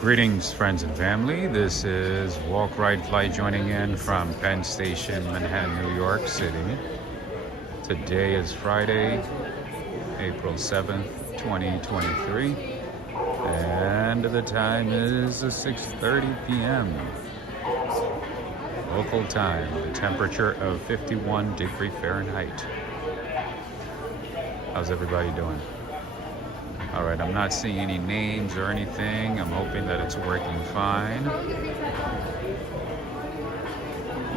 Greetings, friends and family. This is Walk, Ride, Fly joining in from Penn Station, Manhattan, New York City. Today is Friday, April 7th, 2023. And the time is 6:30 p.m. local time. The temperature of 51 degrees Fahrenheit. How's everybody doing? All right, I'm not seeing any names or anything. I'm hoping that it's working fine.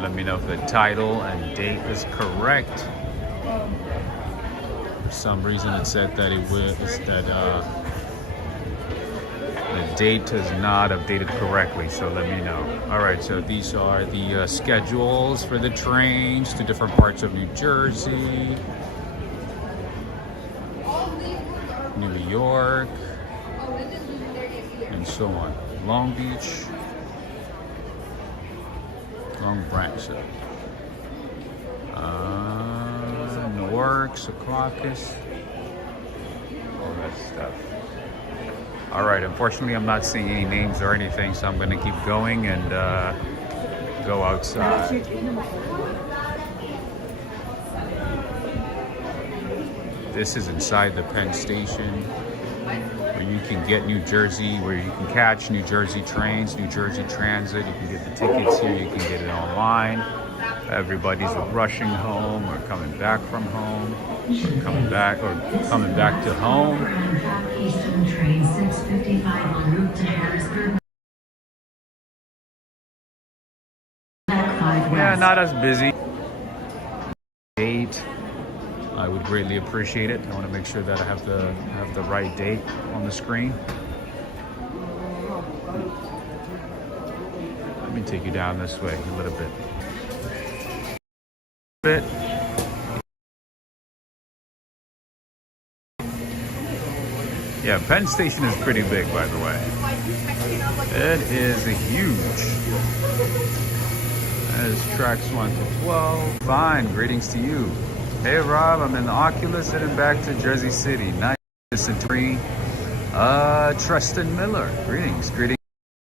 Let me know if the title and date is correct. For some reason it said that the date is not updated correctly, so let me know. All right, so these are the schedules for the trains to different parts of New Jersey, New York, and so on. Long Beach, Long Branch, Newark, Secaucus, all that stuff. All right, unfortunately, I'm not seeing any names or anything, so I'm going to keep going and go outside. This is inside the Penn Station, where you can get New Jersey, where you can catch New Jersey trains, New Jersey Transit. You can get the tickets here, you can get it online. Everybody's rushing home or coming back from home, or coming back to home. Eastern train 655 en route to Harrisburg. Yeah, not as busy. Date. I would greatly appreciate it. I want to make sure that I have the right date on the screen. Let me take you down this way a little bit. Yeah, Penn Station is pretty big, by the way. It is huge. That is tracks 1 to 12. Fine, greetings to you. Hey Rob, I'm in the Oculus heading back to Jersey City. Nice to meet Tristan Miller. Greetings.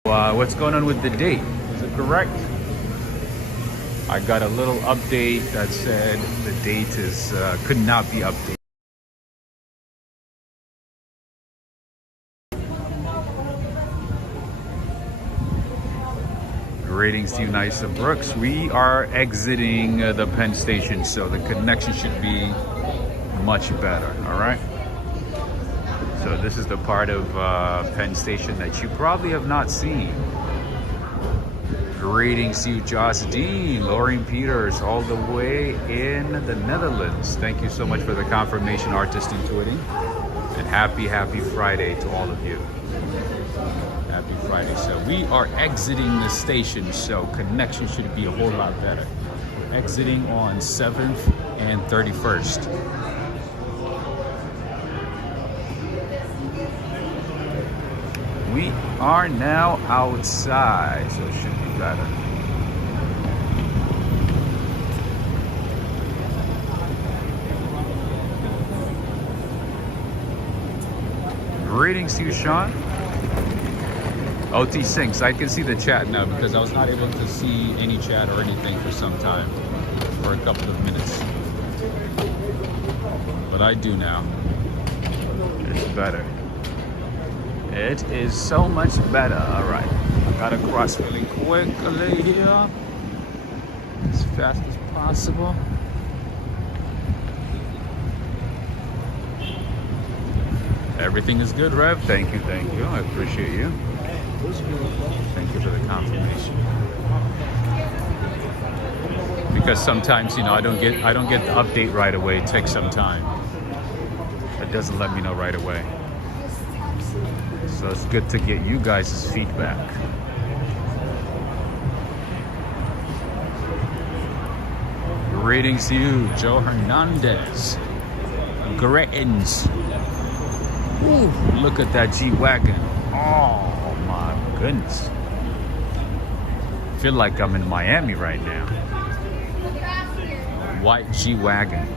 What's going on with the date? Is it correct? I got a little update that said the date is could not be updated. Greetings to you, Nysa Brooks. We are exiting the Penn Station, so the connection should be much better, all right? So this is the part of Penn Station that you probably have not seen. Greetings to you, Joss Dean, Lauren Peters, all the way in the Netherlands. Thank you so much for the confirmation, Artist Intuiting. And happy Friday to all of you. Happy Friday. So we are exiting the station, so connection should be a whole lot better. We're exiting on 7th and 31st. We are now outside, so it should be better. Greetings to you, Sean. OT Sinks, I can see the chat now because I was not able to see any chat or anything for some time, for a couple of minutes. But I do now. It's better. It is so much better. All right, I gotta cross really quickly here, as fast as possible. Everything is good, Rev. Thank you. I appreciate you. Thank you for the confirmation. Because sometimes, I don't get the update right away. It takes some time. It doesn't let me know right away. So it's good to get you guys' feedback. Greetings to you, Joe Hernandez. Greetings. Ooh, look at that G-Wagon. Oh my goodness. I feel like I'm in Miami right now. White G-Wagon.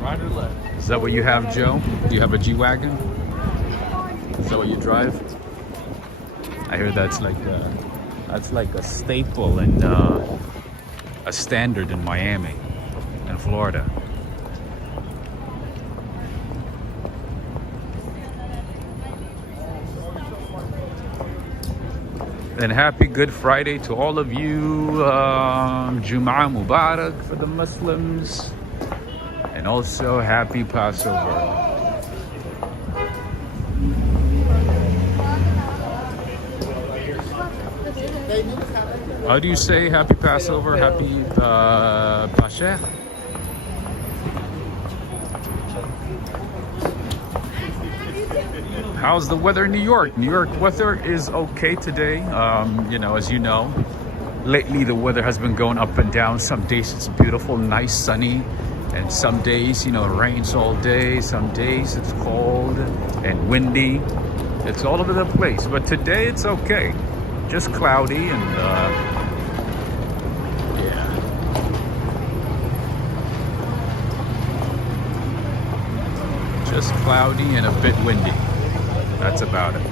Right or left? Is that what you have, Joe? Do you have a G-Wagon? Is that what you drive? I hear that's like a staple and a standard in Miami and Florida. And happy Good Friday to all of you. Jum'ah Mubarak for the Muslims. And also happy Passover. How do you say happy Passover? Happy Pascha? How's the weather in New York? New York weather is okay today. You know, as you know, lately the weather has been going up and down. Some days it's beautiful, nice, sunny. And some days, you know, it rains all day. Some days it's cold and windy. It's all over the place. But today it's okay. Just cloudy and yeah. Just cloudy and a bit windy. That's about it.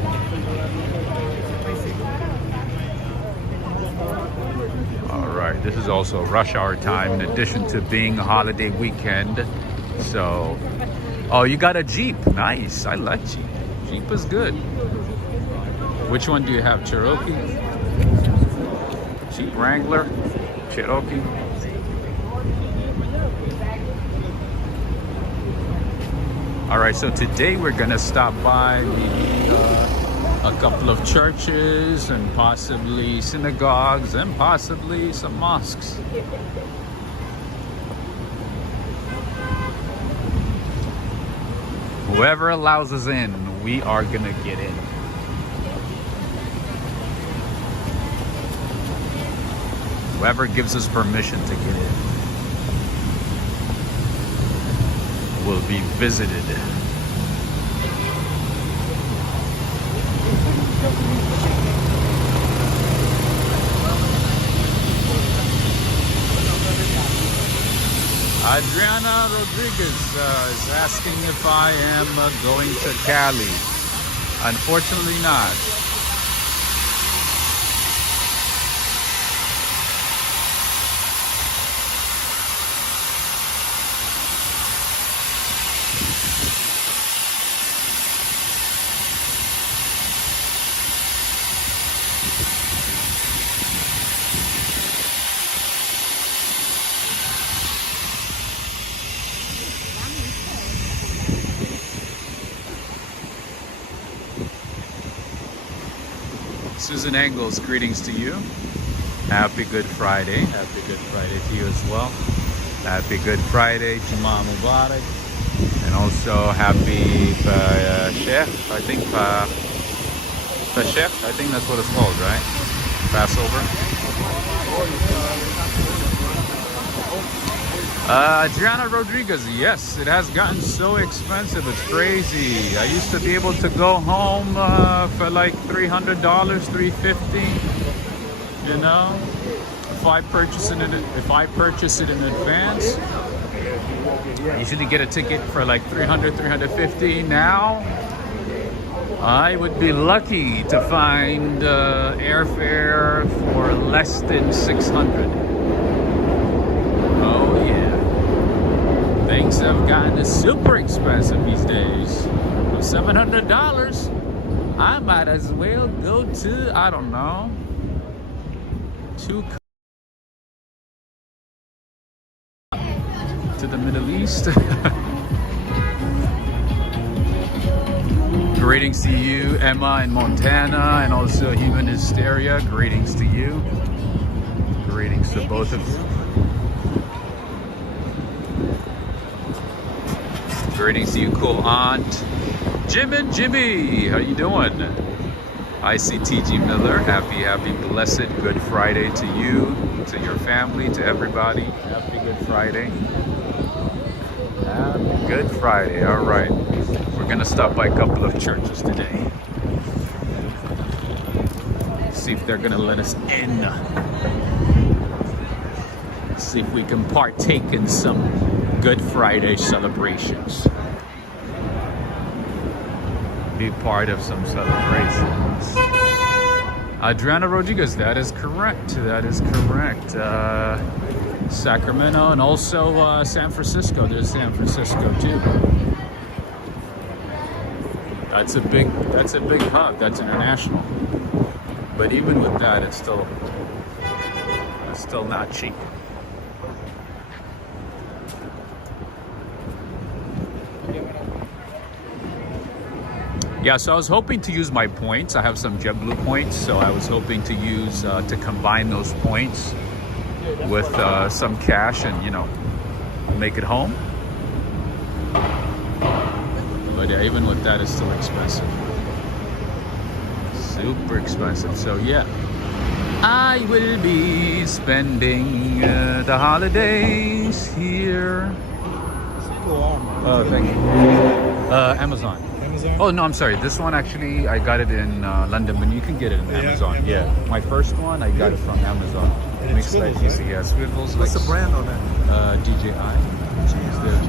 All right, this is also rush hour time in addition to being a holiday weekend. So, oh, you got a Jeep. Nice. I like Jeep. Jeep is good. Which one do you have? Cherokee? Jeep Wrangler? Cherokee? All right, so today we're gonna stop by a couple of churches and possibly synagogues and possibly some mosques. Whoever allows us in, we are gonna get in. Whoever gives us permission to get in will be visited. Adriana Rodriguez is asking if I am going to Cali. Unfortunately not. Susan Engels, greetings to you. Happy Good Friday. Happy Good Friday to you as well. Happy Good Friday, Jum'ah Mubarak. And also happy Sheikh, I think, Sheikh, I think that's what it's called, right? Passover. Adriana Rodriguez, yes, it has gotten so expensive, it's crazy. I used to be able to go home for like $300, $350, you know, if I purchase it in advance. I usually get a ticket for like $300, $350. Now, I would be lucky to find airfare for less than $600. Oh yeah. Things have gotten super expensive these days. For $700, I might as well go to, I don't know, to the Middle East. Greetings to you, Emma in Montana, and also Human Hysteria. Greetings to you. Greetings to both of you. Greetings to you, cool aunt. Jim and Jimmy, how you doing? ICTG Miller, happy, blessed Good Friday to you, to your family, to everybody. Happy Good Friday. Happy Good Friday, all right. We're gonna stop by a couple of churches today. See if they're gonna let us in. See if we can partake in some Good Friday celebrations. be part of some celebrations. Adriana Rodriguez, that is correct. That is correct. Sacramento and also San Francisco. There's San Francisco too. That's a big hub. That's international. But even with that, it's still not cheap. Yeah, so I was hoping to use my points. I have some JetBlue points, so I was hoping to use to combine those points with some cash and, you know, make it home. But yeah, even with that, it's still expensive. Super expensive. So yeah, I will be spending the holidays here. Oh, thank you. Amazon. Oh no, I'm sorry. This one actually, I got it in London, but you can get it in Amazon. Yeah, my first one I got it from Amazon. Mixed light easy, yeah. Swivels. What's the brand on that? DJI.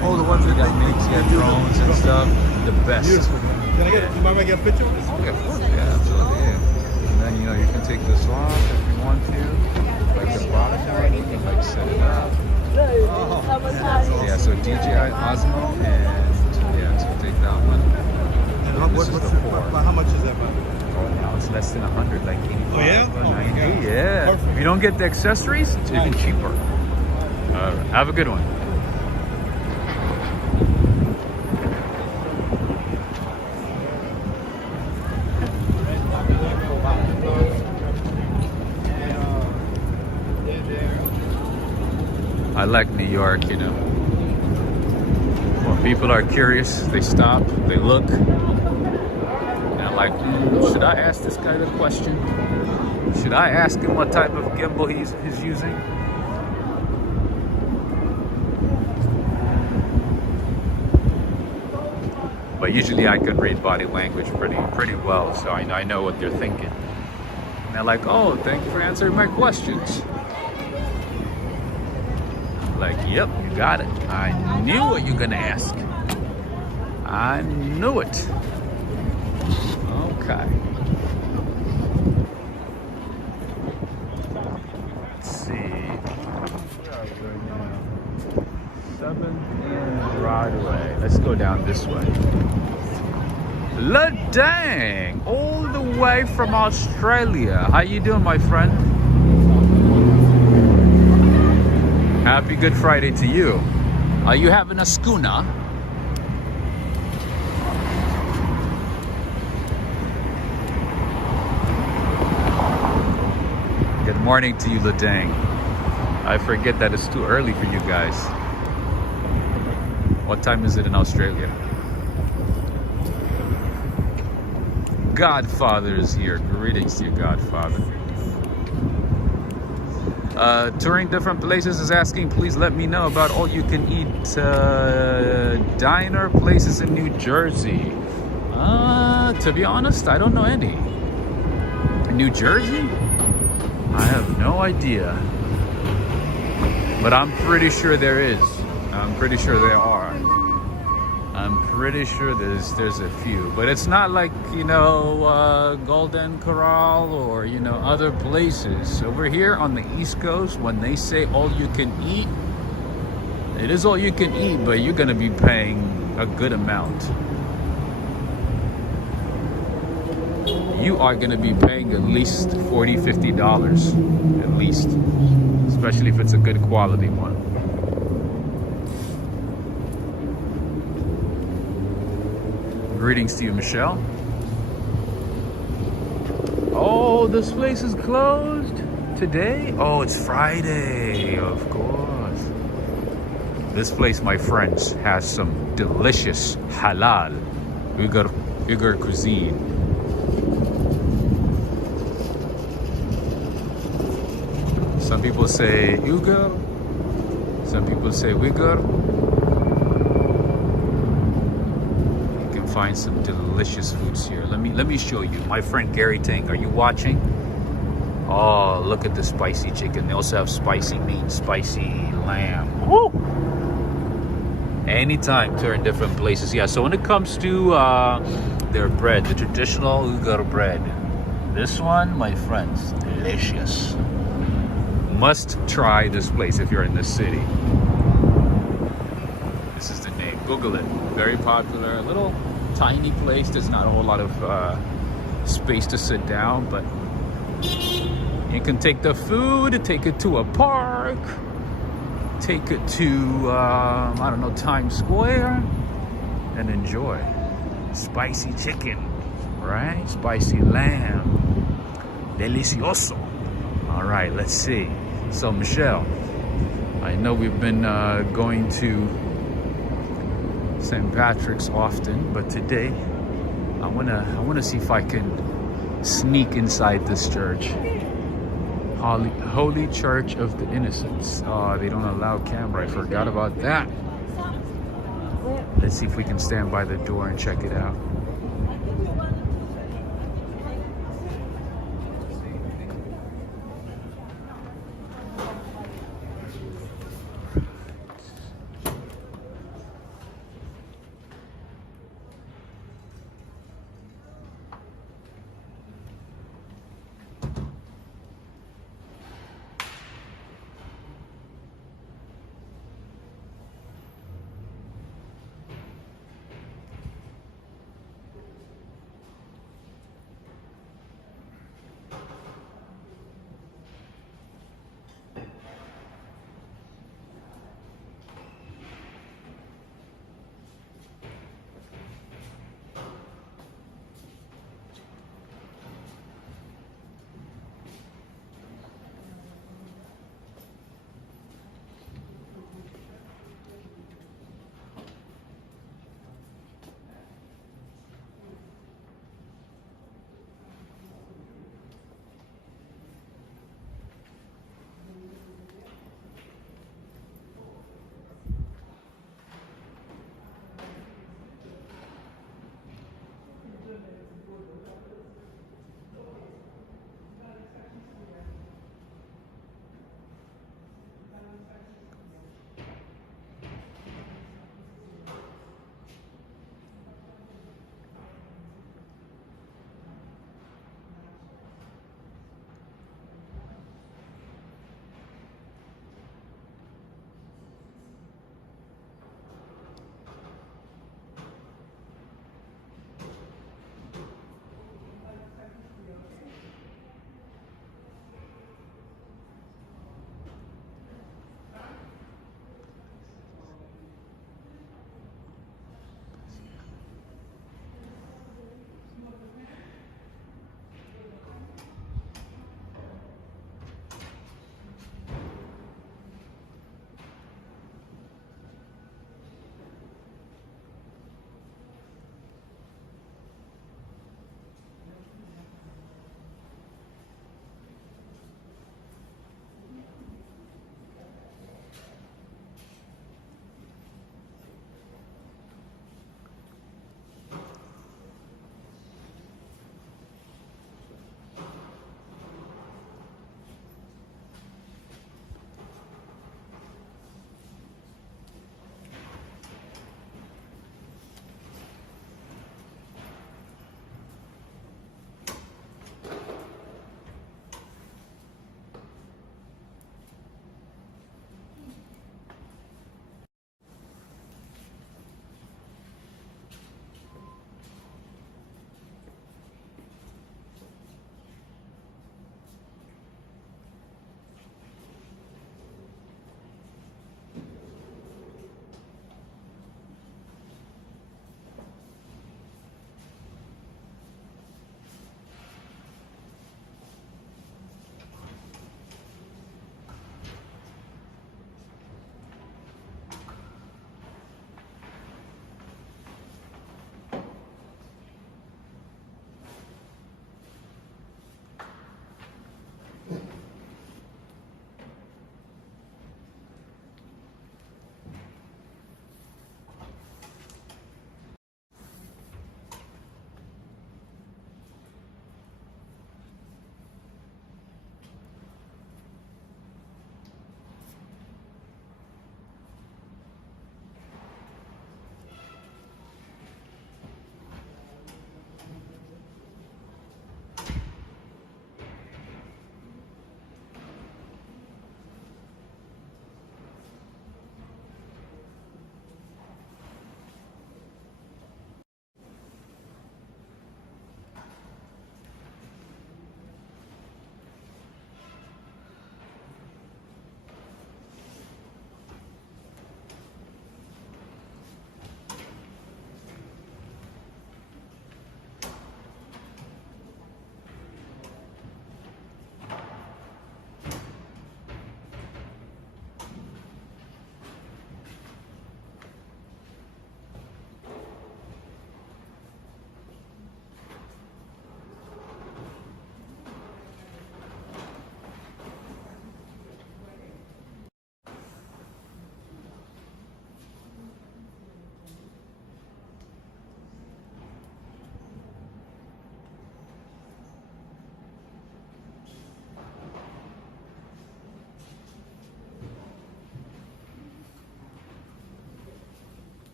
Oh, the ones that got mix, yeah, drones and stuff. The best. Beautiful. Can I get? Do you mind if I get a picture of this? Okay, of course. Yeah, absolutely. Yeah. And then you can take this off if you want to, like the bottom one. You can like set it up. Yeah. So DJI Osmo, and yeah, so take that one. And how much is that, man? Oh, now it's less than 100, like 85, Oh, yeah? 90. Oh, Yeah. perfect. If you don't get the accessories, it's even cheaper. Have a good one. I like New York, you know. When people are curious, they stop, they look. And I'm like, should I ask this guy the question? Should I ask him what type of gimbal he's using? But usually I can read body language pretty well, so I know what they're thinking. And they're like, oh, thank you for answering my questions. Like, yep, you got it. I knew what you're gonna ask. I knew it. Okay. Let's see. 7th and Broadway. Let's go down this way. La dang! All the way from Australia. How you doing, my friend? Happy Good Friday to you. Are you having a schooner? Good morning to you, Ladang. I forget that it's too early for you guys. What time is it in Australia? Godfather is here. Greetings to you, Godfather. Touring different places is asking, please let me know about all you can eat diner places in New Jersey. To be honest, I don't know any. New Jersey? I have no idea. But I'm pretty sure there is. I'm pretty sure there are. I'm pretty sure there's a few, but it's not like, you know, Golden Corral or, you know, other places. Over here on the East Coast, when they say all you can eat, it is all you can eat, but you're gonna be paying a good amount. You are gonna be paying at least $40, $50, at least, especially if it's a good quality one. Greetings to you, Michelle. Oh, this place is closed today? Oh, it's Friday, of course. This place, my friends, has some delicious halal Uyghur cuisine. Some people say Uyghur, some people say Uyghur. Find some delicious foods here. Let me show you. My friend Gary Ting, are you watching? Oh, look at the spicy chicken. They also have spicy meat, spicy lamb. Woo! Anytime, touring different places. Yeah, so when it comes to their bread, the traditional Uyghur bread. This one, my friends, delicious. Must try this place if you're in this city. This is the name. Google it. Very popular. A little tiny place. There's not a whole lot of space to sit down, but you can take the food, take it to a park, take it to, I don't know, Times Square, and enjoy. Spicy chicken, right? Spicy lamb. Delicioso. All right, let's see. So, Michelle, I know we've been going to St. Patrick's often, but today I wanna see if I can sneak inside this church. Holy Church of the Innocents. Oh, they don't allow camera. I forgot about that. Let's see if we can stand by the door and check it out.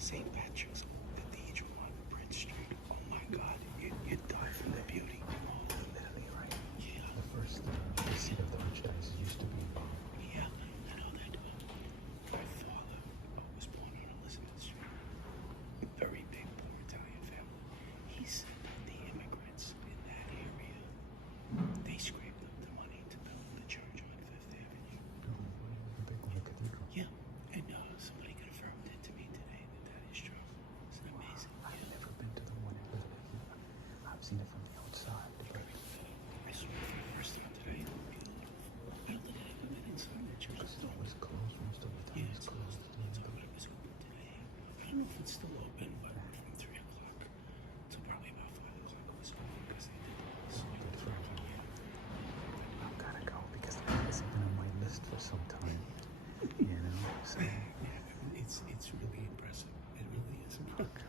St. Patrick's Cathedral on Prince Street. Oh my God, you'd die from the beauty. Literally, right? Yeah. The first seat of the archdiocese used to be. Yeah, I know that. My father was born on Elizabeth Street. A very big poor Italian family. He said that the immigrants in that area, they scraped up the money to build the church on Fifth Avenue. The big one, the cathedral. Yeah, and somebody confirmed it to me today that is true. Isn't that amazing? I've never been to the one in Elizabeth. I've seen it from the outside. I saw it for the first time today. Beautiful. I don't think I've ever been inside the church. It's always closed. Most of the time Yeah, it's closed. it's open. It was open today. I don't know if it's still open, but from 3 o'clock to probably about 5 o'clock it was open because they did this. Good for you. I'm gonna go because it's been on my list for some time. You know, so. Yeah, it's really impressive. It really is. No, okay.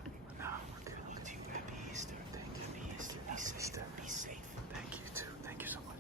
To you, happy Easter. Thank you. Happy Easter. Be safe. Be safe. Thank you too. Thank you so much.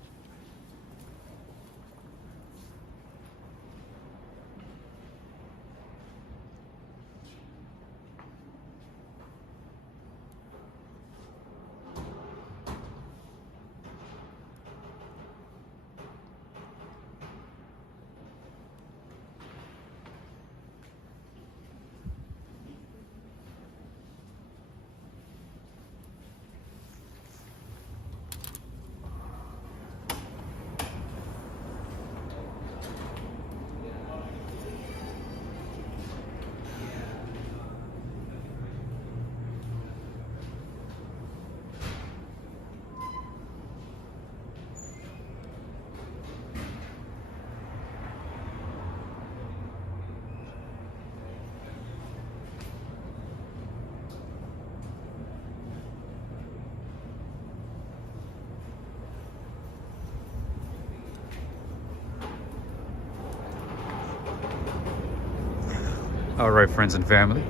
All right, friends and family.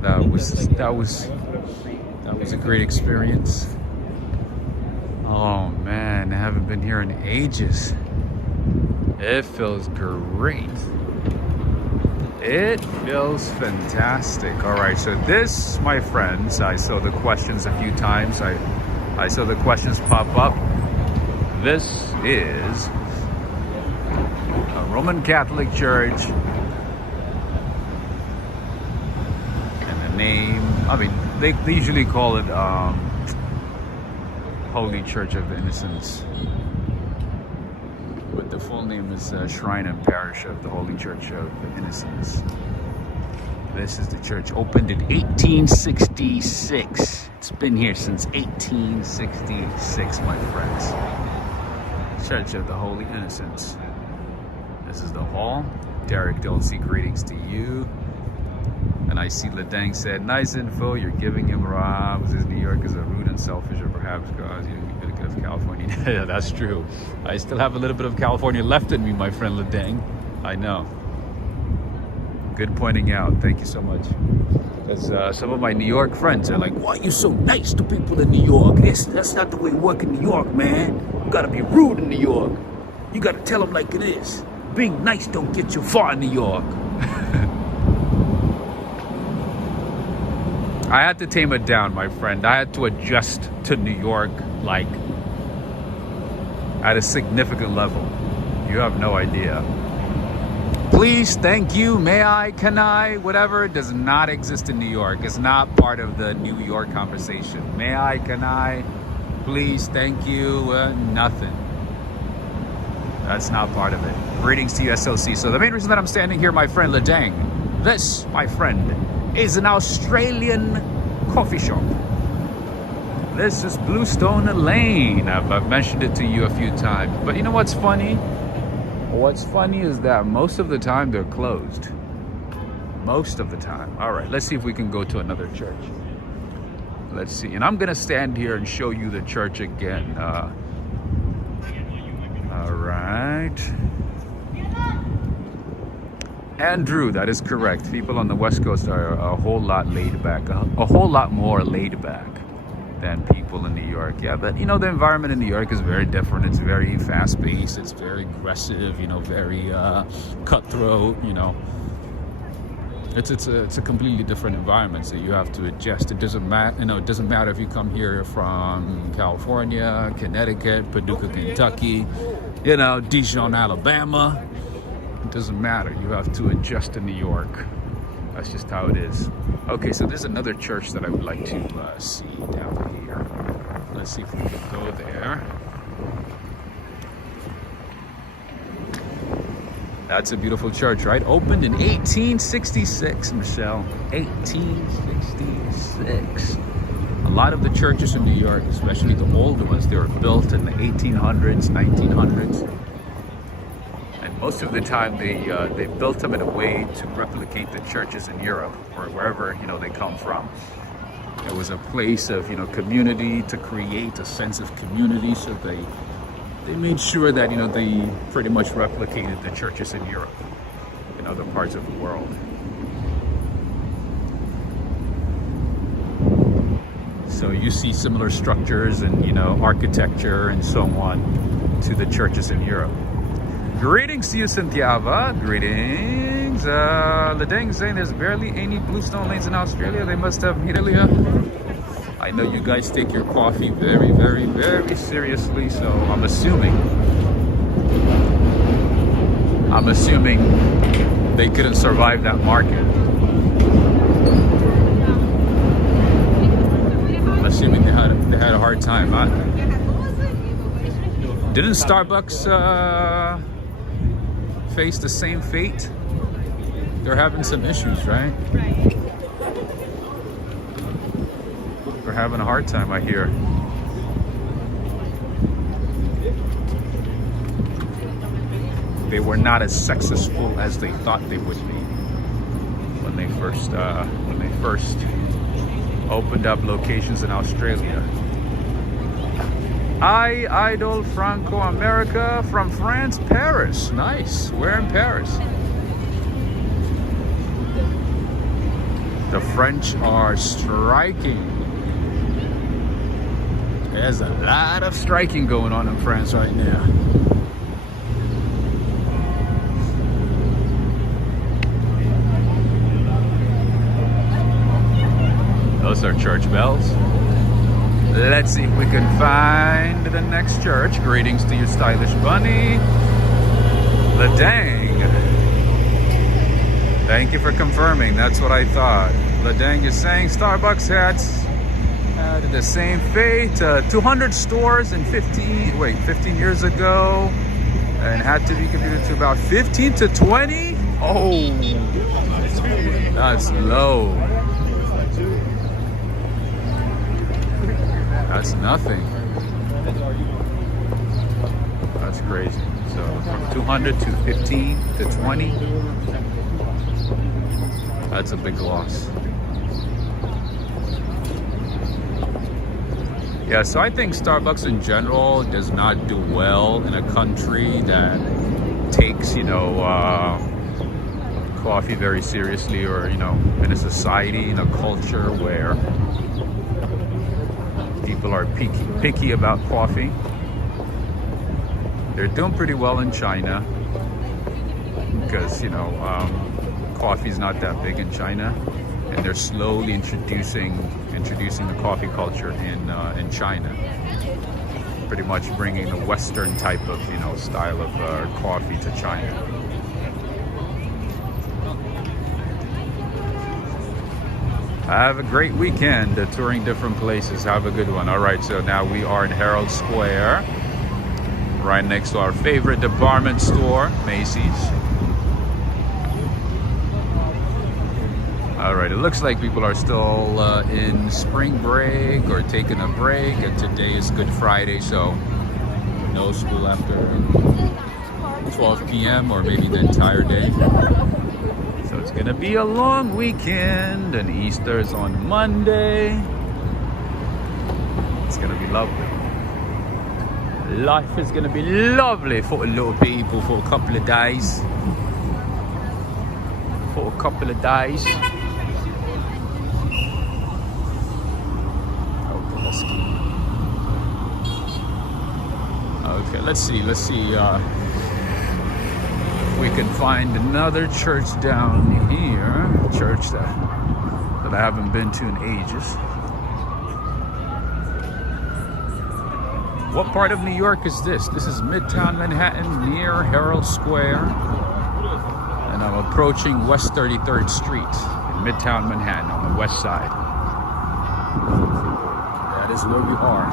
That was a great experience. Oh man, I haven't been here in ages. It feels great. It feels fantastic. All right, so this, my friends, I saw the questions a few times. I saw the questions pop up. This is a Roman Catholic church. Name, I mean, they usually call it Holy Church of the Innocents, but the full name is Shrine and Parish of the Holy Church of the Innocents. This is the church, opened in 1866. It's been here since 1866, my friends. Church of the Holy Innocents. This is the hall. Derek Dulce, greetings to you. And I see Ledang said, nice info, you're giving him Robs. His New York is a rude and selfish, or perhaps because you didn't get a bit of California. Yeah, that's true. I still have a little bit of California left in me, my friend Ledang. I know. Good pointing out. Thank you so much. Because some of my New York friends are like, why are you so nice to people in New York? That's not the way you work in New York, man. You gotta be rude in New York. You gotta tell them like it is. Being nice don't get you far in New York. I had to tame it down, my friend. I had to adjust to New York, like, at a significant level. You have no idea. Please, thank you, may I, can I, whatever, does not exist in New York. It's not part of the New York conversation. May I, can I, please, thank you, nothing. That's not part of it. Greetings to you, SOC. So the main reason that I'm standing here, my friend Ledang, this, my friend, is an Australian coffee shop. This is Bluestone Lane. I've mentioned it to you a few times. But you know what's funny? What's funny is that most of the time they're closed. Most of the time. All right, let's see if we can go to another church. Let's see. And I'm going to stand here and show you the church again. All right. Andrew, that is correct. People on the West Coast are a whole lot laid back, a whole lot more laid back than people in New York. Yeah, but you know, the environment in New York is very different. It's very fast paced. It's very aggressive, you know, very cutthroat, you know. it's a completely different environment, so you have to adjust. It doesn't matter, it doesn't matter if you come here from California, Connecticut, Paducah, Kentucky, Dijon, Alabama. It doesn't matter. You have to adjust to New York. That's just how it is. Okay, so there's another church that I would like to see down here. Let's see if we can go there. That's a beautiful church, right? Opened in 1866, Michelle. 1866. A lot of the churches in New York, especially the older ones, they were built in the 1800s, 1900s. And most of the time, they built them in a way to replicate the churches in Europe or wherever, they come from. It was a place of, community, to create a sense of community. So they made sure that, they pretty much replicated the churches in Europe, in other parts of the world. So you see similar structures and, architecture and so on to the churches in Europe. Greetings to you, Santiago. Greetings. Ladeng saying there's barely any bluestone lanes in Australia. They must have Amelia. I know you guys take your coffee very, very, very seriously, so I'm assuming they couldn't survive that market. I'm assuming they had a hard time. Didn't Starbucks face the same fate? They're having some issues, right? They're having a hard time, I hear. They were not as successful as they thought they would be when they first opened up locations in Australia. I idol Franco America from France, Paris. Nice. We're in Paris. The French are striking. There's a lot of striking going on in France right now. Those are church bells. Let's see if we can find the next church. Greetings to you, stylish bunny. Ladang. Thank you for confirming. That's what I thought. Ladang is saying Starbucks had the same fate. 200 stores in 15 years ago, and had to be converted to about 15 to 20. Oh, that's low. That's nothing. That's crazy. So from 200 to 15 to 20, that's a big loss. Yeah, so I think Starbucks in general does not do well in a country that takes, coffee very seriously, or, in a society, in a culture where people are picky about coffee. They're doing pretty well in China because, coffee is not that big in China, and they're slowly introducing the coffee culture in China. Pretty much bringing the Western type of, style of coffee to China. Have a great weekend touring different places. Have a good one. All right, so now we are in Herald Square, right next to our favorite department store, Macy's. All right, it looks like people are still in spring break or taking a break, and today is Good Friday, so no school after 12 p.m. or maybe the entire day. So it's gonna be a long weekend, and Easter is on Monday. It's gonna be lovely. Life is gonna be lovely for the little people for a couple of days. Okay, let's see if we can find another church down here. Church that I haven't been to in ages. What part of New York is this? This is Midtown Manhattan near Herald Square. And I'm approaching West 33rd Street in Midtown Manhattan on the west side. That is where we are.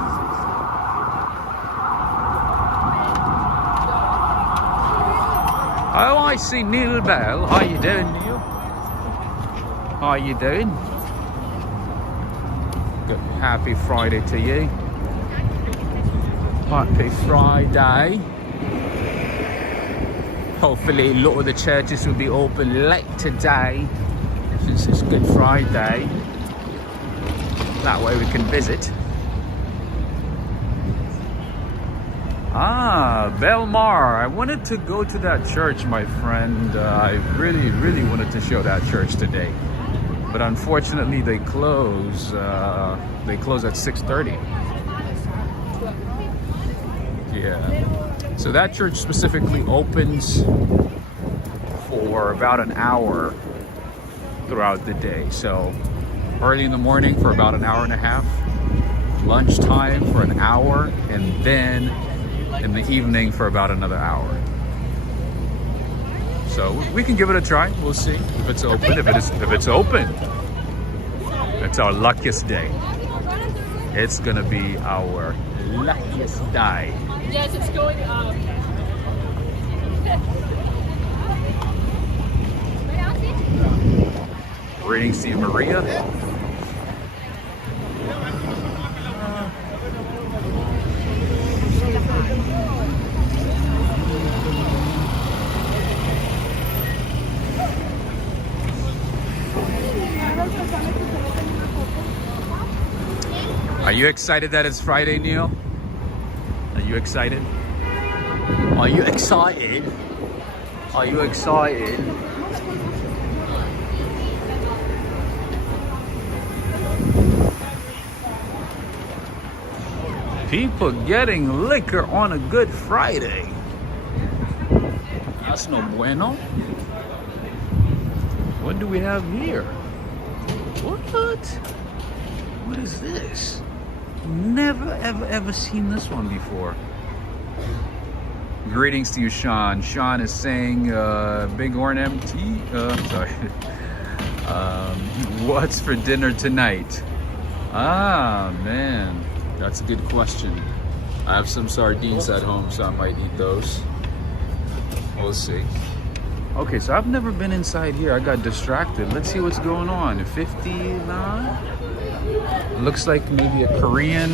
Oh, I see Neil Bell. How you doing, Neil? How you doing? Good. Happy Friday to you. Happy Friday. Hopefully a lot of the churches will be open late today, since it's Good Friday. That way we can visit. Ah, Belmar. I wanted to go to that church, my friend. I really wanted to show that church today. But unfortunately they close. They close at 6:30. Yeah. So that church specifically opens for about an hour throughout the day. So early in the morning for about an hour and a half, lunchtime for an hour, and then in the evening for about another hour. So we can give it a try. We'll see if it's open. If it's open, it's our luckiest day. It's gonna be our luckiest day. Yes, it's going up. Greetings to you, Maria. Are you excited that it's Friday, Neil? Are you excited? Are you excited? Are you excited? People getting liquor on a Good Friday. That's no bueno. What do we have here? What? What is this? Never ever seen this one before. Greetings to you, Sean. Sean is saying Bighorn MT. Sorry. What's for dinner tonight? Ah, man, that's a good question. I have some sardines at home, so I might eat those. We'll see. Okay, so I've never been inside here. I got distracted. Let's see what's going on. 59? Looks like maybe a Korean.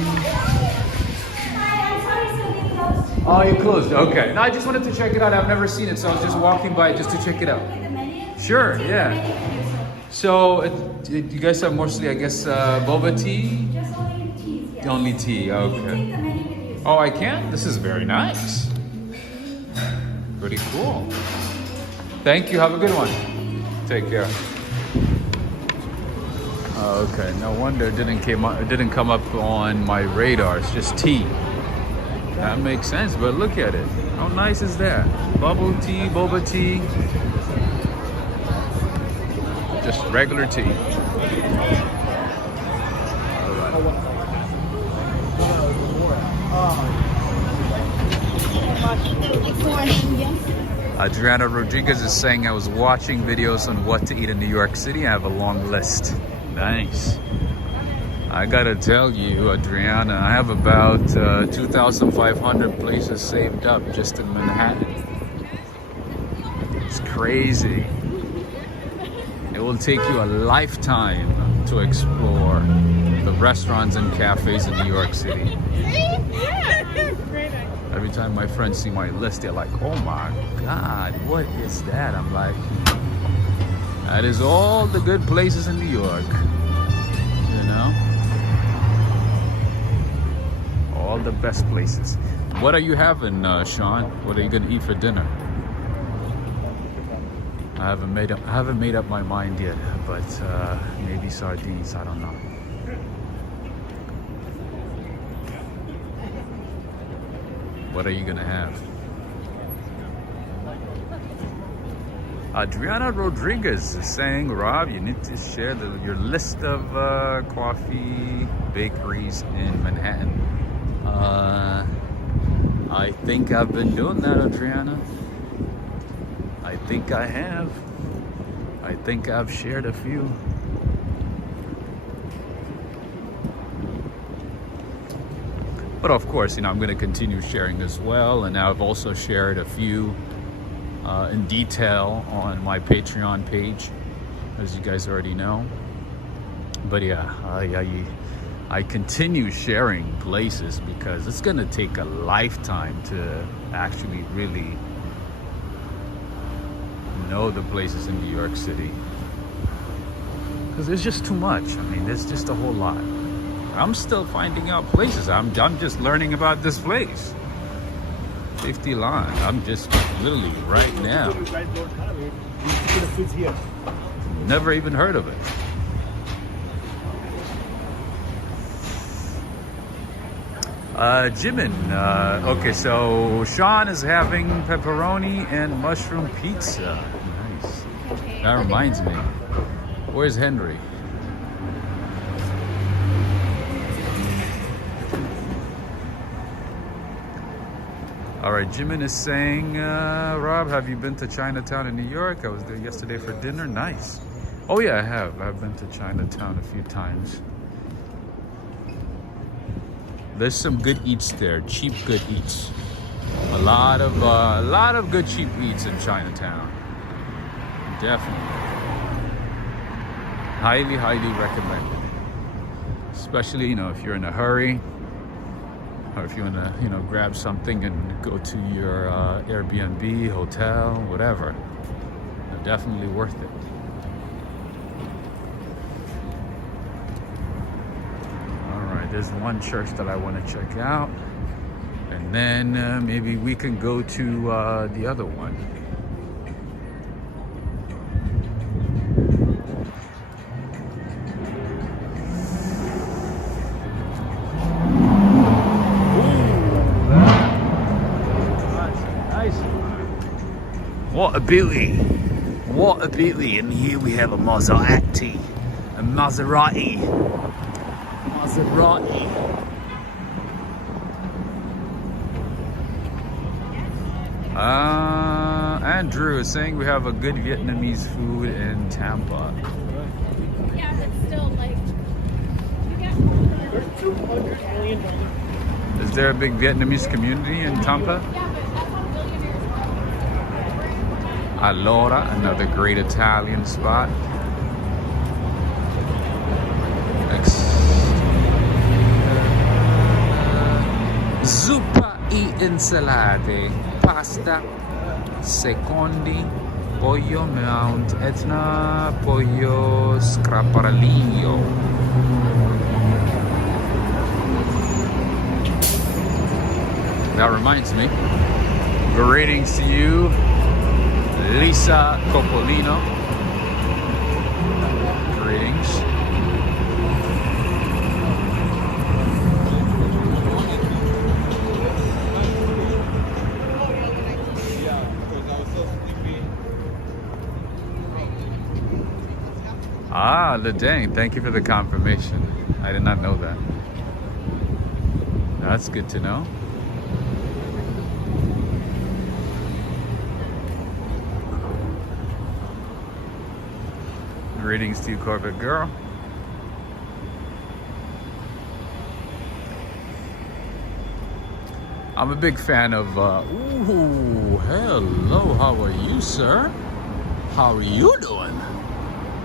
Oh, you closed. Okay. No, I just wanted to check it out. I've never seen it, so I was just walking by just to check it out. Sure, yeah. So, you guys have mostly, I guess, boba tea? Just only teas, yes. Only tea, okay. Oh, I can? This is very nice. Pretty cool. Thank you. Have a good one. Take care. Okay, no wonder it didn't come up on my radar. It's just tea. That makes sense, but look at it. How nice is that? Bubble tea, boba tea. Just regular tea. Adriana Rodriguez is saying I was watching videos on what to eat in New York City. I have a long list. Nice. I gotta tell you, Adriana, I have about 2,500 places saved up just in Manhattan. It's crazy. It will take you a lifetime to explore the restaurants and cafes in New York City. Every time my friends see my list, they're like, oh my God, what is that? I'm like, that is all the good places in New York, you know? All the best places. What are you having, Sean? What are you gonna eat for dinner? I haven't made up my mind yet, but maybe sardines, I don't know. What are you gonna have? Adriana Rodriguez is saying, Rob, you need to share your list of coffee bakeries in Manhattan. I think I've been doing that, Adriana. I think I have. I think I've shared a few. But of course, I'm going to continue sharing as well. And I've also shared a few in detail on my Patreon page, as you guys already know. But yeah, I continue sharing places because it's going to take a lifetime to actually really know the places in New York City. Because there's just too much. I mean, there's just a whole lot. I'm still finding out places. I'm just learning about this place. 50 line. I'm just literally right now. Never even heard of it. Jimin. Okay, so Sean is having pepperoni and mushroom pizza. Nice. That reminds me. Where's Henry? All right, Jimin is saying, Rob, have you been to Chinatown in New York? I was there yesterday for dinner. Nice. Oh yeah, I have. I've been to Chinatown a few times. There's some good eats there, cheap good eats. A lot of good cheap eats in Chinatown. Definitely. Highly, highly recommended. Especially, if you're in a hurry, or if you want to, grab something and go to your Airbnb, hotel, whatever. Definitely worth it. All right, there's one church that I want to check out. And then maybe we can go to the other one. What a beauty. What a beauty. And here we have a Maserati. A Maserati. Maserati. Andrew is saying we have a good Vietnamese food in Tampa. Yeah, but still, like, you get $200 million. Is there a big Vietnamese community in Tampa? Yeah, but that's how billionaires are. Allora, another great Italian spot. Zuppa e insalate, pasta, secondi, pollo Mount Etna, pollo scrapparalio. That reminds me, greetings to you, Lisa Coppolino. Greetings. Ah, Ledang, thank you for the confirmation. I did not know that. That's good to know. Greetings to you, Corporate Girl. I'm a big fan of, ooh, hello, how are you, sir? How are you doing?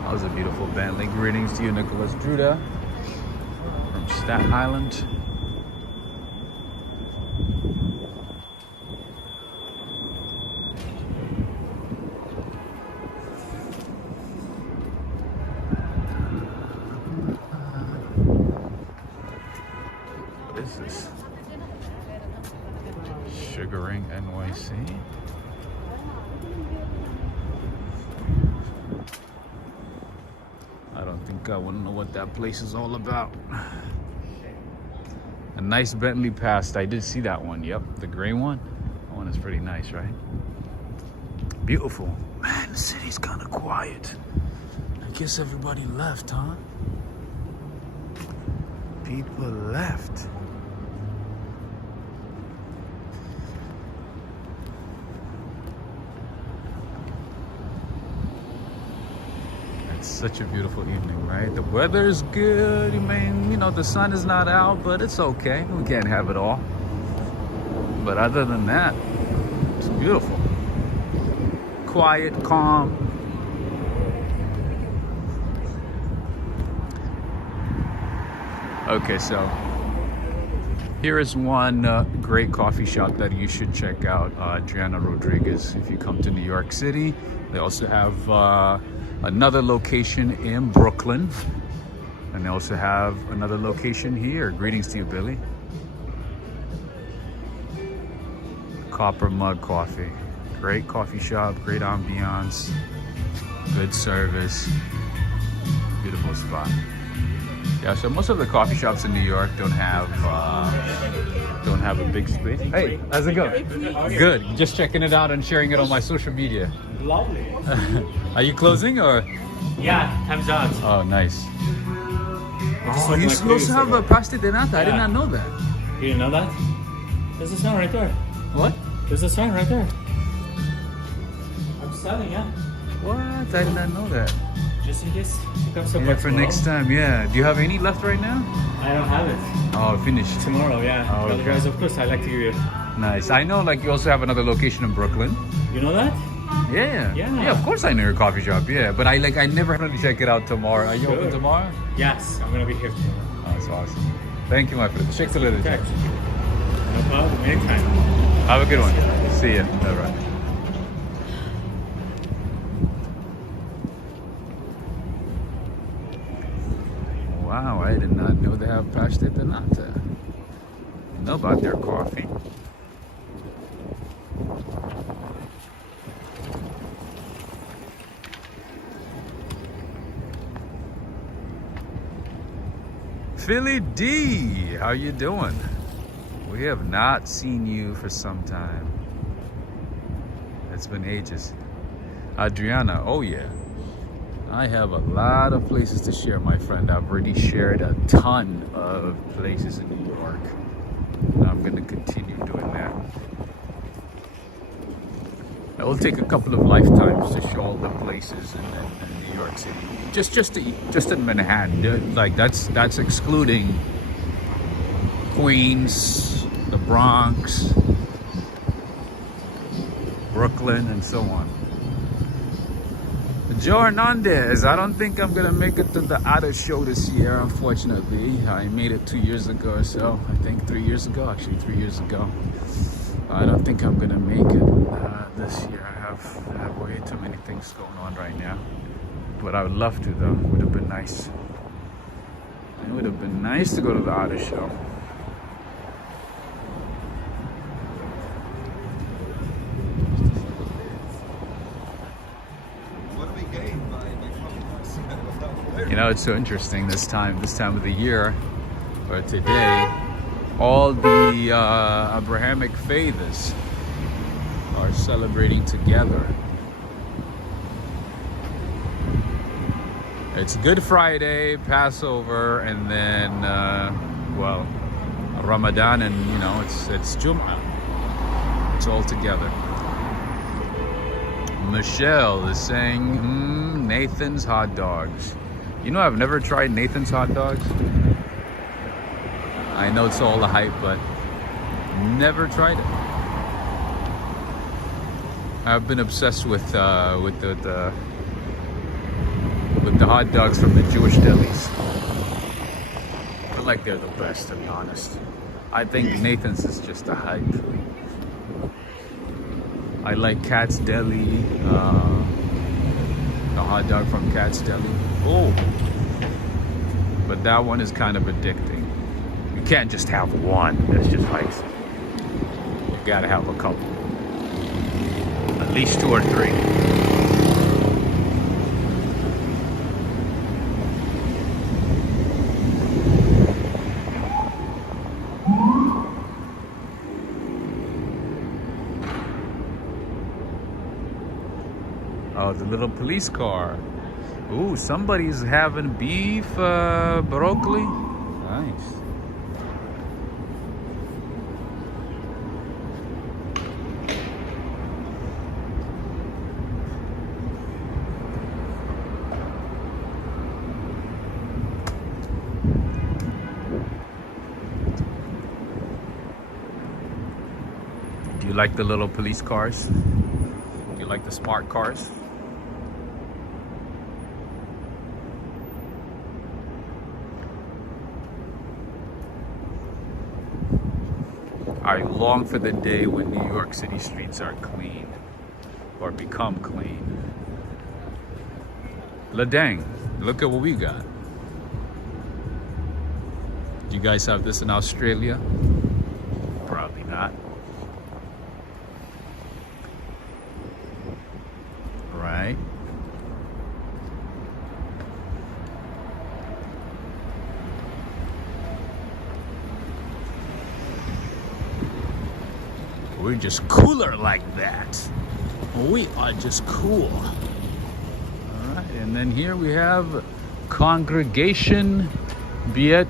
That was a beautiful Bentley. Greetings to you, Nicholas Druda from Staten Island. What is this? Sugaring NYC. I don't think I want to know what that place is all about. A nice Bentley passed. I did see that one. Yep, the gray one. That one is pretty nice, right? Beautiful. Man, the city's kind of quiet. I guess everybody left, huh? People left. It's such a beautiful evening, right? The weather's good. I mean, you know, the sun is not out, but it's okay. We can't have it all. But other than that, it's beautiful. Quiet, calm. Okay, so here is one great coffee shop that you should check out, Adriana Rodriguez, if you come to New York City. They also have another location in Brooklyn, and they also have another location here. Greetings to you, Billy. Copper Mug Coffee. Great coffee shop, great ambiance, good service, beautiful spot. Yeah, so most of the coffee shops in New York don't have a big space. Hey, how's it going? Good. Just checking it out and sharing it on my social media. Lovely. Are you closing or? Yeah, time's out. Oh, nice. Oh, You also have a pasta de nata. I did not know that. You didn't know that? There's a sign right there. What? There's a sign right there. I'm selling, yeah. What? I did not know that. Just in case it comes up Yeah, for next time, yeah. Do you have any left right now? I don't have it. Oh, finished. Tomorrow, yeah. Oh, okay. Otherwise, of course, I like to give you. Nice. I know, like, you also have another location in Brooklyn. You know that? Yeah. Yeah. Yeah, of course I know your coffee shop, yeah. But I never had to check it out tomorrow. Are you Sure. open tomorrow? Yes, I'm gonna be here tomorrow. Oh, that's awesome. Thank you, my friend. Shake a little. Okay. No problem. Anytime. Have a good one. See ya. All right. Wow, I did not know they have pasta de nata. Know about their coffee. Philly D, how you doing? We have not seen you for some time. It's been ages. Adriana, oh yeah. I have a lot of places to share, my friend. I've already shared a ton of places in New York. I'm gonna continue doing that. It will take a couple of lifetimes to show all the places in New York City. Just in Manhattan. Like that's excluding Queens, the Bronx, Brooklyn, and so on. Joe Hernandez, I don't think I'm gonna make it to the Otter show this year, unfortunately. I made it 2 years ago or so. I think 3 years ago, actually 3 years ago. I don't think I'm gonna make it this year. I have way too many things going on right now. But I would love to, though. It would have been nice. It would have been nice to go to the Otter show. You know, it's so interesting this time of the year, or today, all the Abrahamic faiths are celebrating together. It's Good Friday, Passover, and then, well, Ramadan, and you know, it's Jum'ah. It's all together. Michelle is saying, Nathan's hot dogs. You know, I've never tried Nathan's hot dogs. I know it's all the hype, but never tried it. I've been obsessed with the hot dogs from the Jewish delis. I feel like they're the best, to be honest. I think Nathan's is just a hype. I like Cat's Deli, the hot dog from Cat's Deli. Oh, but that one is kind of addicting. You can't just have one. That's just spicy. You gotta have a couple, at least 2 or 3. Wow, the little police car. Ooh, somebody's having beef broccoli. Nice. Do you like the little police cars? Do you like the smart cars? I long for the day when New York City streets are clean or become clean. La dang, look at what we got. Do you guys have this in Australia? Probably not. Right? We're just cooler like that. We are just cool. All right, and then here we have Congregation Biet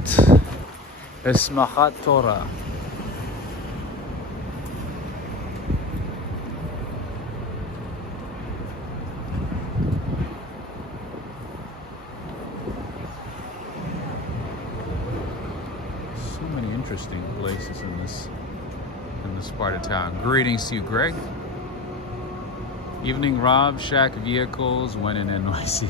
Esmachat Torah. So many interesting places in this part of town. Greetings to you, Greg. Evening, Rob. Shack vehicles when in NYC.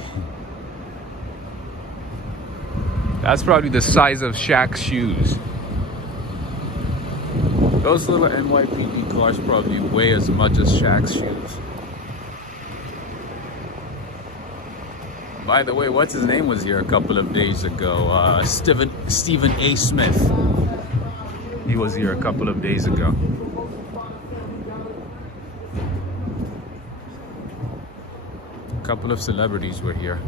That's probably the size of Shaq's shoes. Those little NYPD cars probably weigh as much as Shaq's shoes. By the way, what's his name was here a couple of days ago? Stephen A. Smith. He was here a couple of days ago. A couple of celebrities were here.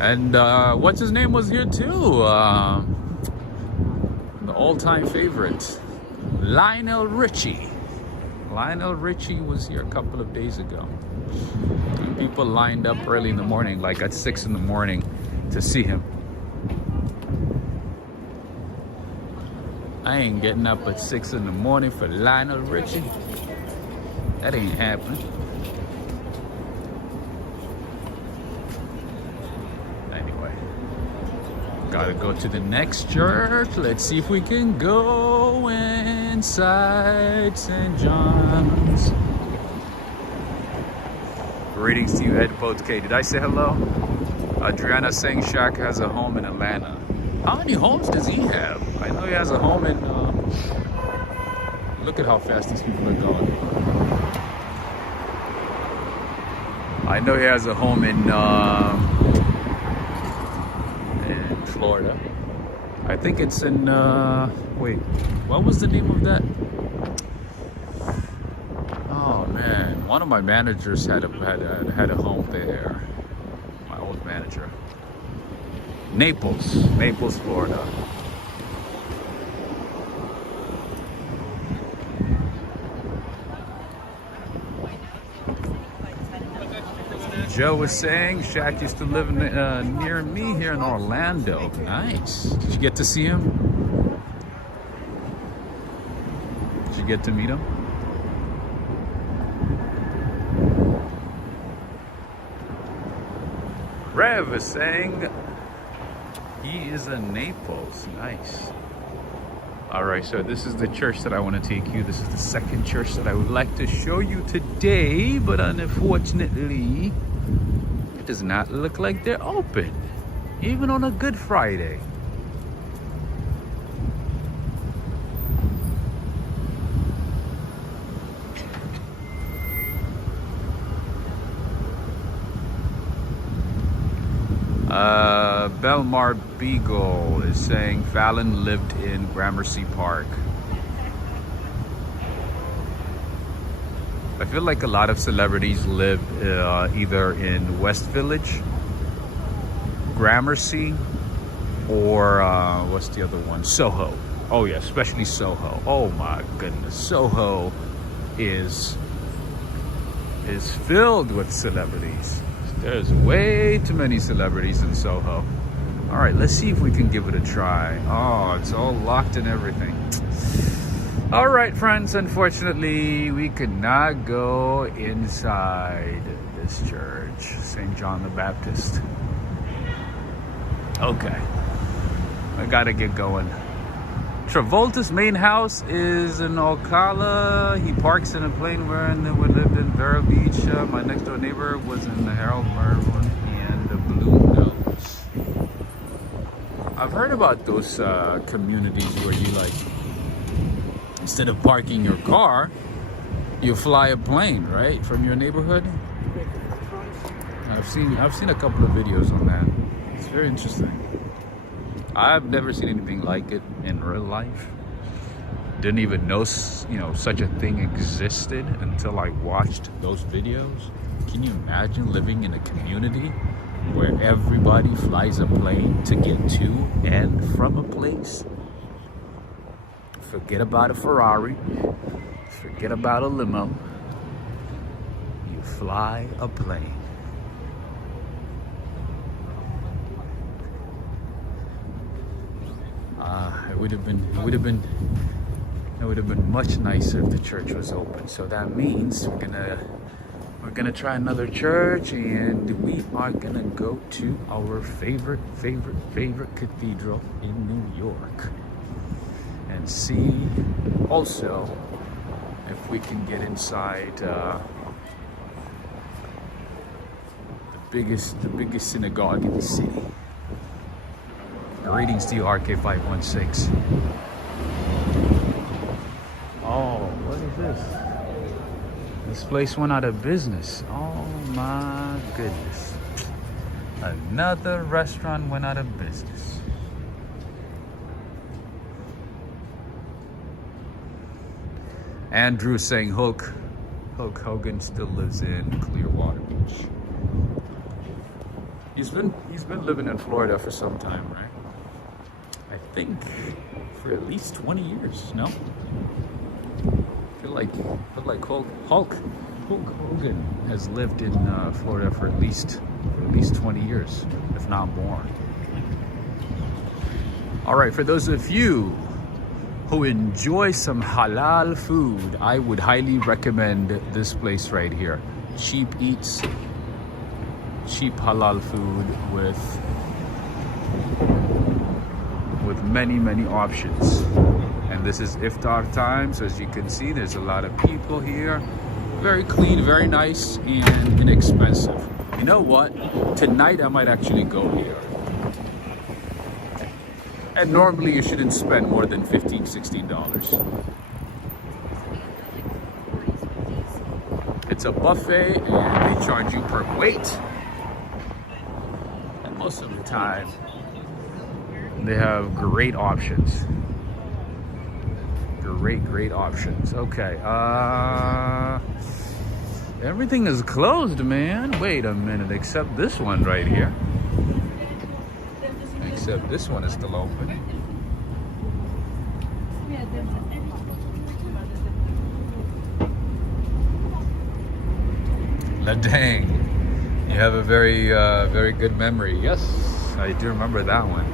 And what's his name was here too? The all-time favorite, Lionel Richie. Lionel Richie was here a couple of days ago. And people lined up early in the morning, like at 6 in the morning, to see him. I ain't getting up at 6 in the morning for Lionel Richie. That ain't happening. Anyway, gotta go to the next church. Let's see if we can go inside St. John's. Greetings to you, Ed Potke. Did I say hello? Adriana saying Shaq has a home in Atlanta. How many homes does he have? I know he has a home in... Look at how fast these people are going. I know he has a home in Florida. I think it's in... wait, what was the name of that? Oh man, one of my managers had a home there. My old manager. Naples, Florida. Joe was saying Shaq used to live near me here in Orlando. Nice. Did you get to see him? Did you get to meet him? Rev is saying he is in Naples. Nice. All right, so this is the church that I want to take you. This is the second church that I would like to show you today, but unfortunately, it does not look like they're open, even on a Good Friday. Belmar Beagle is saying Fallon lived in Gramercy Park. I feel like a lot of celebrities live either in West Village, Gramercy, or what's the other one? Soho. Oh yeah, especially Soho. Oh my goodness, Soho is filled with celebrities. There's way too many celebrities in Soho. All right, let's see if we can give it a try. Oh, it's all locked and everything. All right, friends, unfortunately, we could not go inside this church, St. John the Baptist. Okay, I gotta get going. Travolta's main house is in Ocala. He parks in a plane where we lived in Vero Beach. My next door neighbor was in the Harold Mervyn and the Blue Notes. I've heard about those communities where you like, instead of parking your car, you fly a plane, right, from your neighborhood. I've seen a couple of videos on that. It's very interesting. I've never seen anything like it in real life. Didn't even know, such a thing existed until I watched those videos. Can you imagine living in a community where everybody flies a plane to get to and from a place? Forget about a Ferrari. Forget about a limo. You fly a plane. It would have been much nicer if the church was open. So that means we're gonna try another church, and we are gonna go to our favorite cathedral in New York, and see also if we can get inside the biggest synagogue in the city. Greetings to you, RK516. Oh, what is this? This place went out of business. Oh my goodness. Another restaurant went out of business. Andrew saying Hulk Hogan still lives in Clearwater Beach. He's been living in Florida for some time, right? I think for at least 20 years, no? I feel like Hulk Hogan has lived in Florida for at least 20 years, if not more. All right, for those of you who enjoy some halal food, I would highly recommend this place right here. Cheap Eats, cheap halal food with many options. And this is iftar time, so as you can see, there's a lot of people here. Very clean, very nice, and inexpensive. You know what? Tonight I might actually go here. And normally you shouldn't spend more than $15, $16. It's a buffet and they charge you per plate. And most of the time, they have great options. Great options. Okay. Everything is closed, man. Wait a minute, except this one right here. Except this one is still open. La dang. You have a very good memory. Yes, I do remember that one.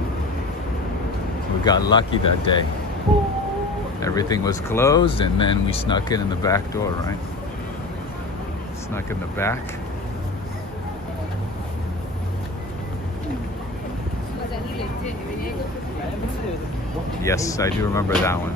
We got lucky that day. Everything was closed, and then we snuck in the back door, right? Snuck in the back. Yes, I do remember that one.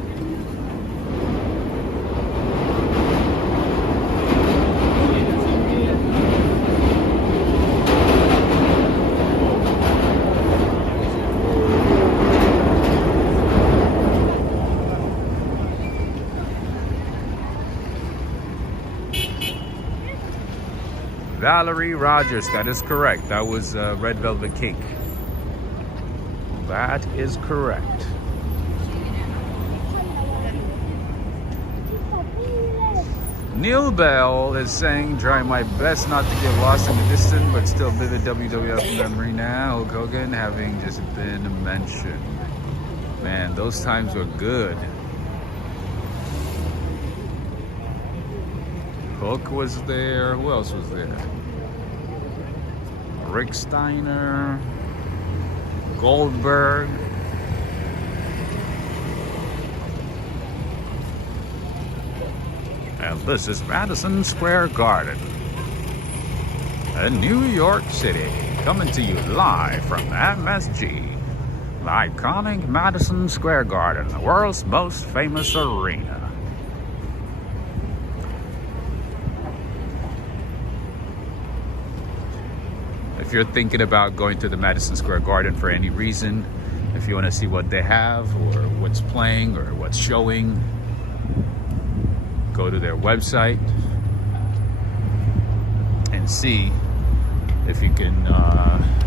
Valerie Rogers, that is correct. That was red velvet cake. That is correct. Neil Bell is saying, try my best not to get lost in the distance, but still vivid WWF memory now. Hulk Hogan having just been mentioned. Man, those times were good. Hook was there. Who else was there? Rick Steiner, Goldberg. And this is Madison Square Garden in New York City, coming to you live from MSG, the iconic Madison Square Garden, the world's most famous arena. If you're thinking about going to the Madison Square Garden for any reason, if you want to see what they have or what's playing or what's showing, go to their website and see if you can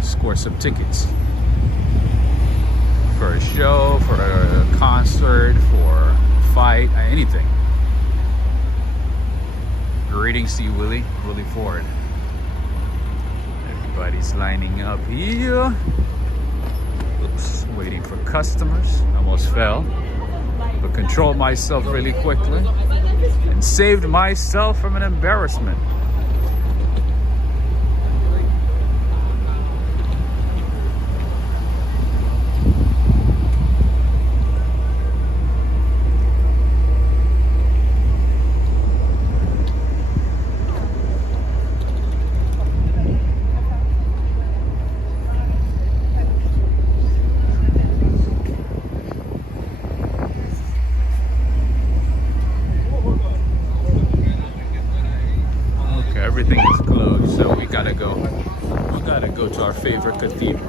score some tickets for a show, for a concert, for a fight, anything. Greetings to you, Willie Ford. Everybody's lining up here. Oops, waiting for customers. Almost fell, but controlled myself really quickly and saved myself from an embarrassment. Everything is closed, so we gotta go to our favorite cathedral.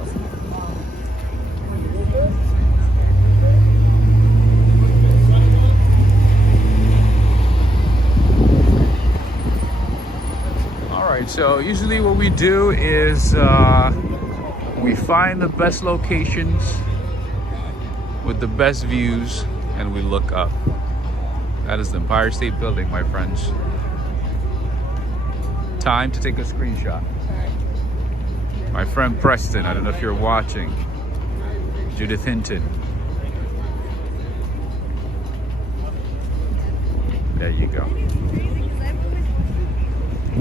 All right, so usually what we do is we find the best locations with the best views and we look up. That is the Empire State Building, my friends. Time to take a screenshot. My friend Preston, I don't know if you're watching. Judith Hinton. There you go.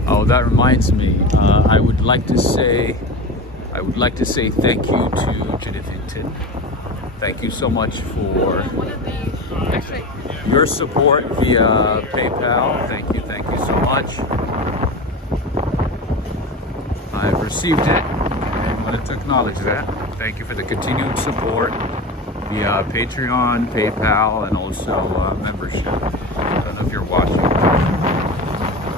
Oh, that reminds me. I would like to say thank you to Judith Hinton. Thank you so much for your support via PayPal. Thank you so much. I've received it and wanted to acknowledge that. Thank you for the continued support via Patreon, PayPal, and also membership. I don't know if you're watching.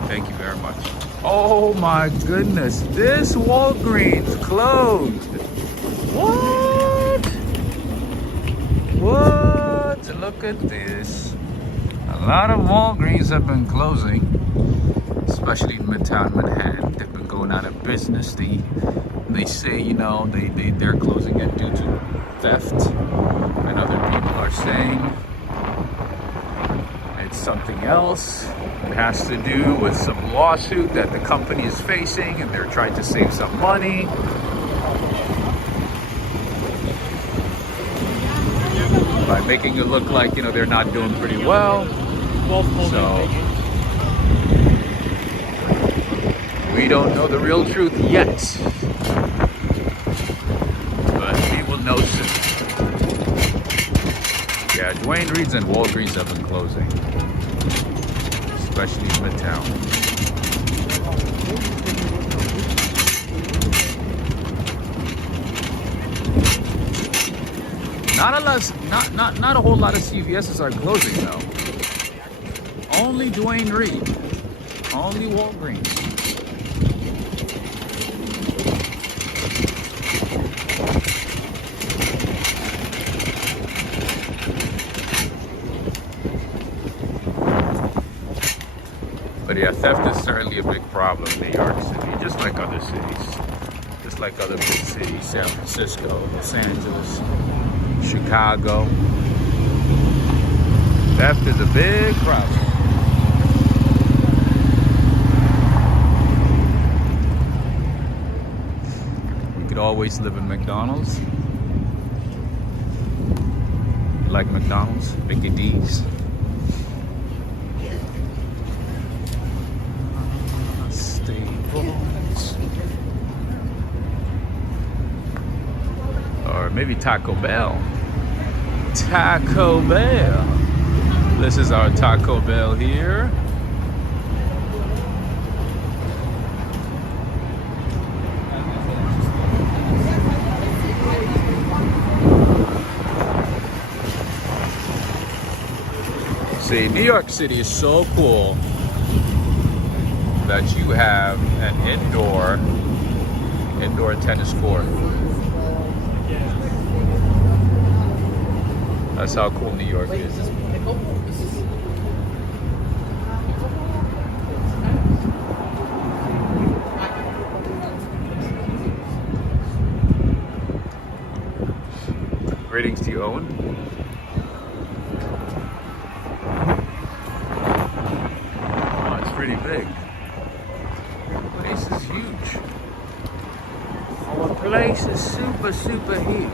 Thank you very much. Oh my goodness, this Walgreens closed. What? What? Look at this. A lot of Walgreens have been closing, especially in Midtown Manhattan. They've been going out of business. They say, you know, they're closing it due to theft, and other people are saying it's something else. It has to do with some lawsuit that the company is facing, and they're trying to save some money. By making it look like, you know, they're not doing pretty well. So we don't know the real truth yet, but we will know soon. Yeah, Dwayne Reed's and Walgreens have been closing, especially in Midtown. Not a whole lot of CVS's are closing though. Only Dwayne Reed, only Walgreens. But yeah, theft is certainly a big problem in New York City, just like other cities. Just like other big cities, San Francisco, Los Angeles, Chicago. Theft is a big problem. We could always live in McDonald's. You like McDonald's? Mickey D's. maybe Taco Bell. Taco Bell. This is our Taco Bell here. See, New York City is so cool that you have an indoor tennis court. That's how cool New York is. Greetings to you, Owen. Oh, it's pretty big. The place is huge. Our place is super, super huge.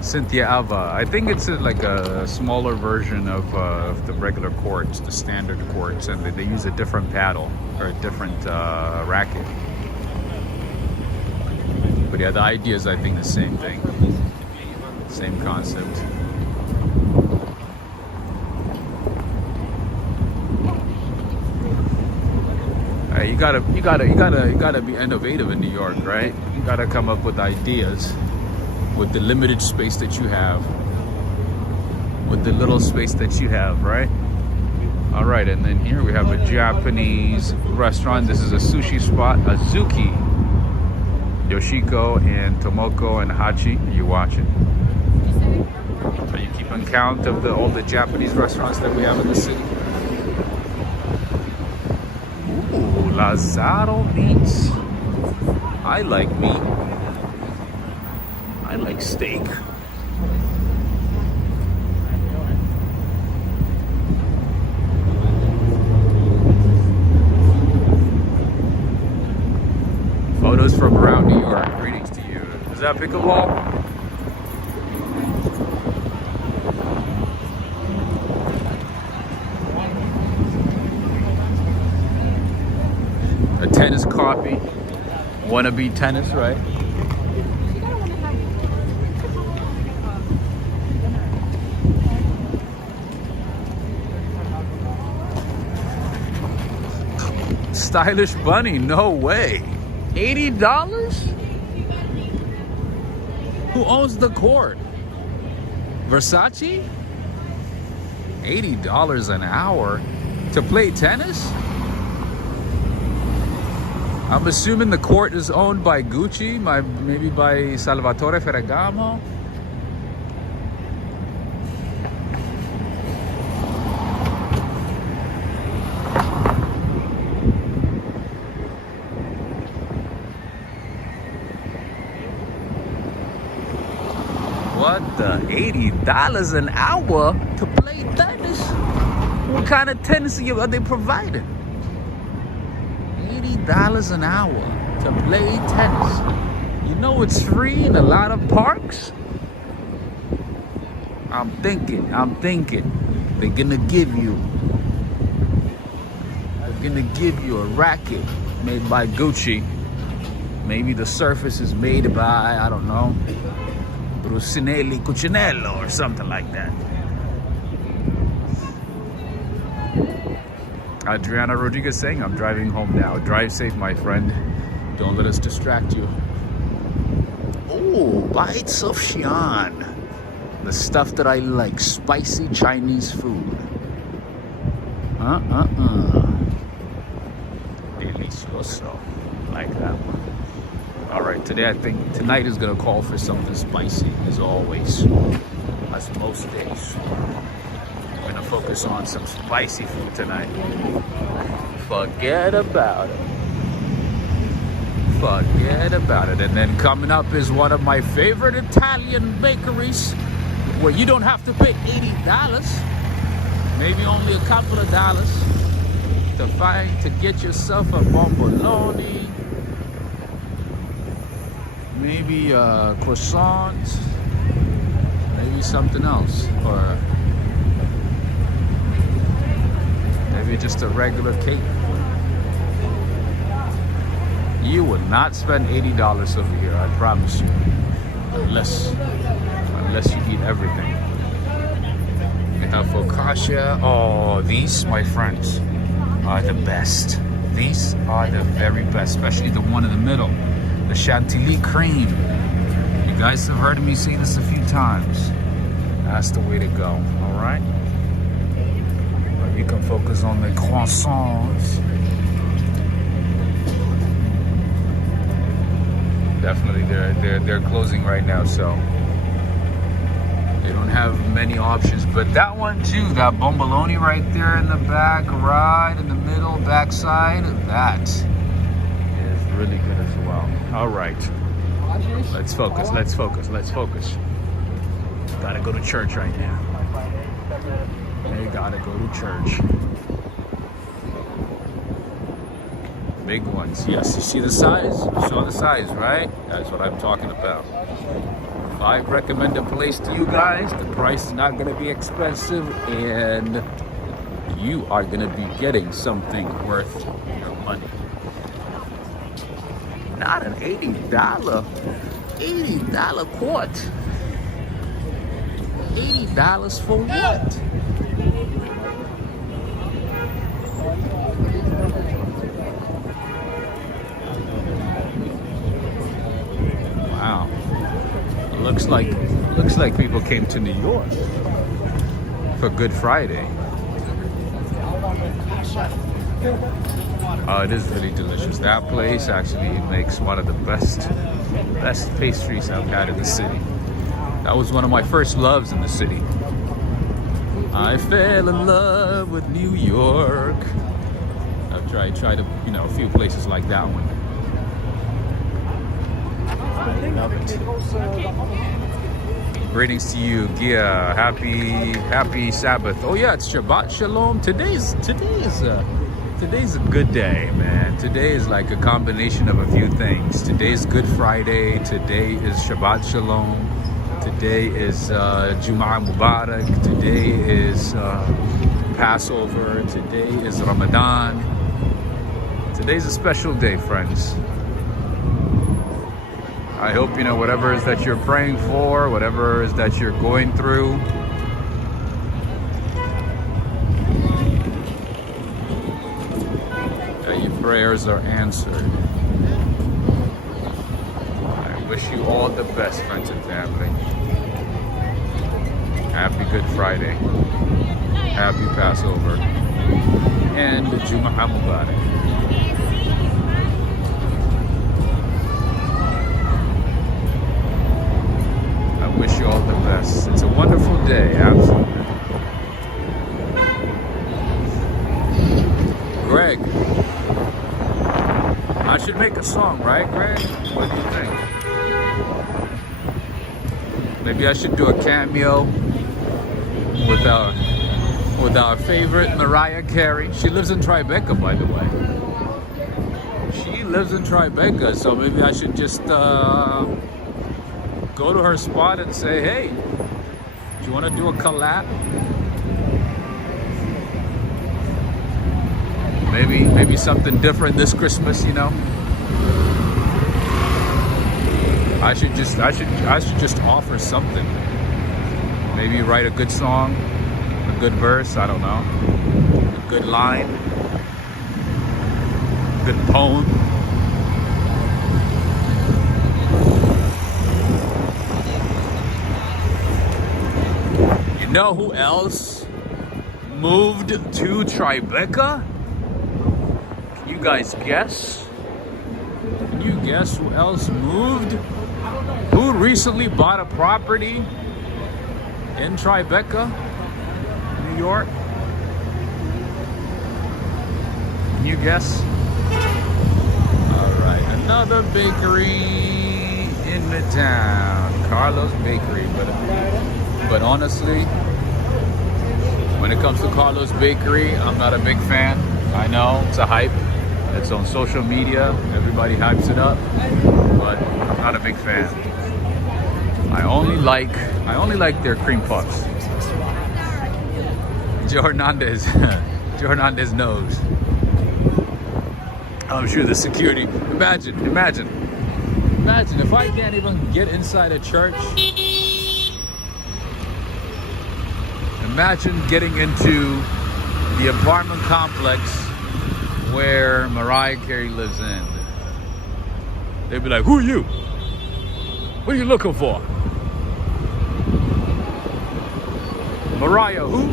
Cynthia Alva. I think it's like a smaller version of the regular courts, the standard courts, and they use a different paddle or a different racket. But yeah, the idea is, I think, the same thing, same concept. You gotta be innovative in New York, right? You gotta come up with ideas. With the limited space that you have, with the little space that you have, right? All right, and then here we have a Japanese restaurant. This is a sushi spot, Azuki. Yoshiko and Tomoko and Hachi. Are you watching? Are you keeping count of all the Japanese restaurants that we have in the city? Ooh, Lazaro Meats. I like meat. I like steak. Photos from around New York. Greetings to you. Is that pickleball? A tennis copy. Wannabe tennis, right? Stylish bunny, no way. $80? Who owns the court? Versace? $80 an hour to play tennis? I'm assuming the court is owned by Gucci, maybe by Salvatore Ferragamo. What the? $80 an hour to play tennis? What kind of tennis are they providing? $80 an hour to play tennis. You know it's free in a lot of parks? I'm thinking they're gonna give you a racket made by Gucci. Maybe the surface is made by, I don't know, Brusinelli Cucinello or something like that. Adriana Rodriguez saying, I'm driving home now. Drive safe, my friend. Don't let us distract you. Oh, bites of Xi'an. The stuff that I like, spicy Chinese food. Delicioso. Like that one. All right, today I think tonight is gonna call for something spicy, as always, as most days. I'm gonna focus on some spicy food tonight. Forget about it. Forget about it. And then coming up is one of my favorite Italian bakeries, where you don't have to pay $80. maybe only a couple of dollars to get yourself a bomboloni, maybe a croissant, maybe something else, or maybe just a regular cake. You would not spend $80 over here, I promise you, unless you eat everything. We have focaccia. Oh, these, my friends, are the best. These are the very best, especially the one in the middle, the chantilly cream. You guys have heard me say this a few times. That's the way to go, all right? But you can focus on the croissants. Definitely, they're closing right now, so they don't have many options. But that one too, that bomboloni right there in the back, right in the middle, backside, that is really good as well. All right, let's focus. Let's focus. Let's focus. Gotta go to church right now. They gotta go to church. Big ones, yes. You see the size? You saw the size, right? That's what I'm talking about. If I recommend a place to you guys, the price is not going to be expensive, and you are going to be getting something worth your money. Not an $80 quart. $80 for what? Wow. Looks like people came to New York for Good Friday. Oh, it is really delicious. That place actually makes one of the best pastries I've had in the city. That was one of my first loves in the city. I fell in love with New York. I've tried a few places like that one. Love it. Greetings to you, Gia. Happy Sabbath. Oh yeah, it's Shabbat Shalom. Today's a good day, man. Today is like a combination of a few things. Today's Good Friday. Today is Shabbat Shalom. Today is Jum'ah Mubarak. Today is Passover. Today is Ramadan. Today's a special day, friends. I hope, whatever it is that you're praying for, whatever it is that you're going through, that your prayers are answered. I wish you all the best, friends and family. Happy Good Friday. Happy Passover. And Jum'ah Mubarak. Wish you all the best. It's a wonderful day, absolutely. Greg, I should make a song, right, Greg? What do you think? Maybe I should do a cameo with our favorite Mariah Carey. She lives in Tribeca, by the way. She lives in Tribeca, so maybe I should just go to her spot and say, hey, do you want to do a collab? Maybe something different this Christmas, I should just offer something. Maybe write a good song, a good verse, I don't know, a good line, a good poem. You know who else moved to Tribeca? Can you guys guess? Can you guess who else moved? Who recently bought a property in Tribeca, New York? Can you guess? All right, another bakery in Midtown, Carlos Bakery. But honestly, When it comes to Carlos Bakery, I'm not a big fan. I know it's a hype. It's on social media. Everybody hypes it up, but I'm not a big fan. I only like their cream puffs. Joe Hernandez knows. I'm sure the security. Imagine if I can't even get inside a church. Imagine getting into the apartment complex where Mariah Carey lives in. They'd be like, "Who are you? What are you looking for?" Mariah, who?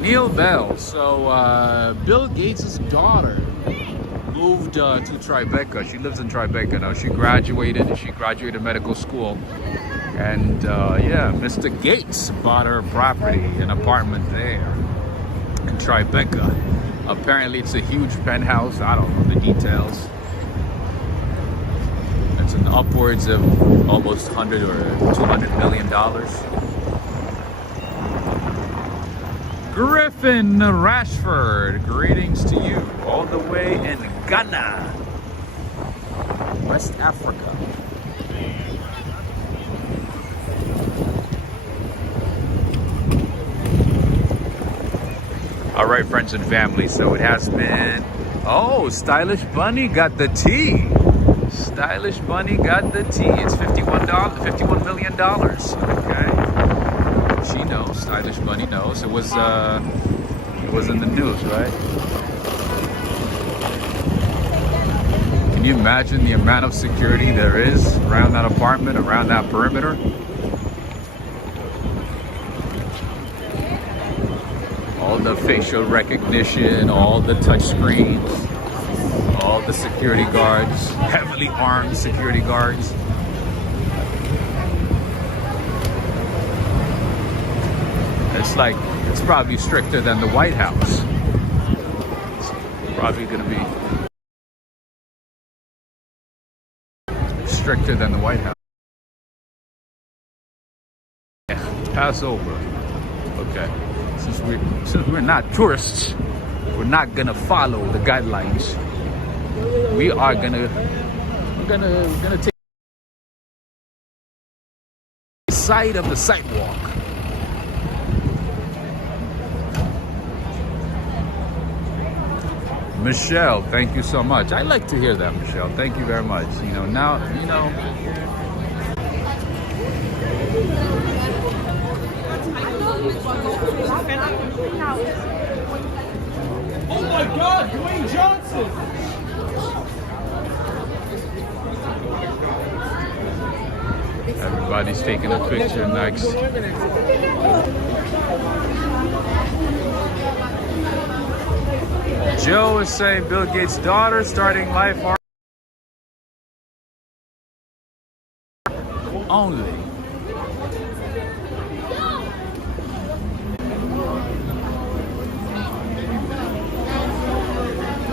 Neil Bell. So Bill Gates' daughter moved to Tribeca. She lives in Tribeca now. She graduated medical school. And yeah, Mr. Gates bought her property, an apartment there in Tribeca. Apparently it's a huge penthouse. I don't know the details. It's an upwards of almost 100 or $200 million. Griffin Rashford, greetings to you all the way in Ghana, West Africa. All right, friends and family, so it has been, oh, Stylish Bunny got the tea. Stylish Bunny got the tea. It's $51 million, okay? She knows, Stylish Bunny knows. It was in the news, right? Can you imagine the amount of security there is around that apartment, around that perimeter? All the facial recognition, all the touch screens, all the security guards, heavily armed security guards. It's probably stricter than the White House. It's probably going to be stricter than the White House. Yeah, Passover. Okay. Since we're not tourists, we're not gonna follow the guidelines. We're gonna take the side of the sidewalk. Michelle, thank you so much. I like to hear that, Michelle. Thank you very much. Now. Oh my God, Dwayne Johnson! Everybody's taking a picture next. Joe is saying Bill Gates' daughter starting life only.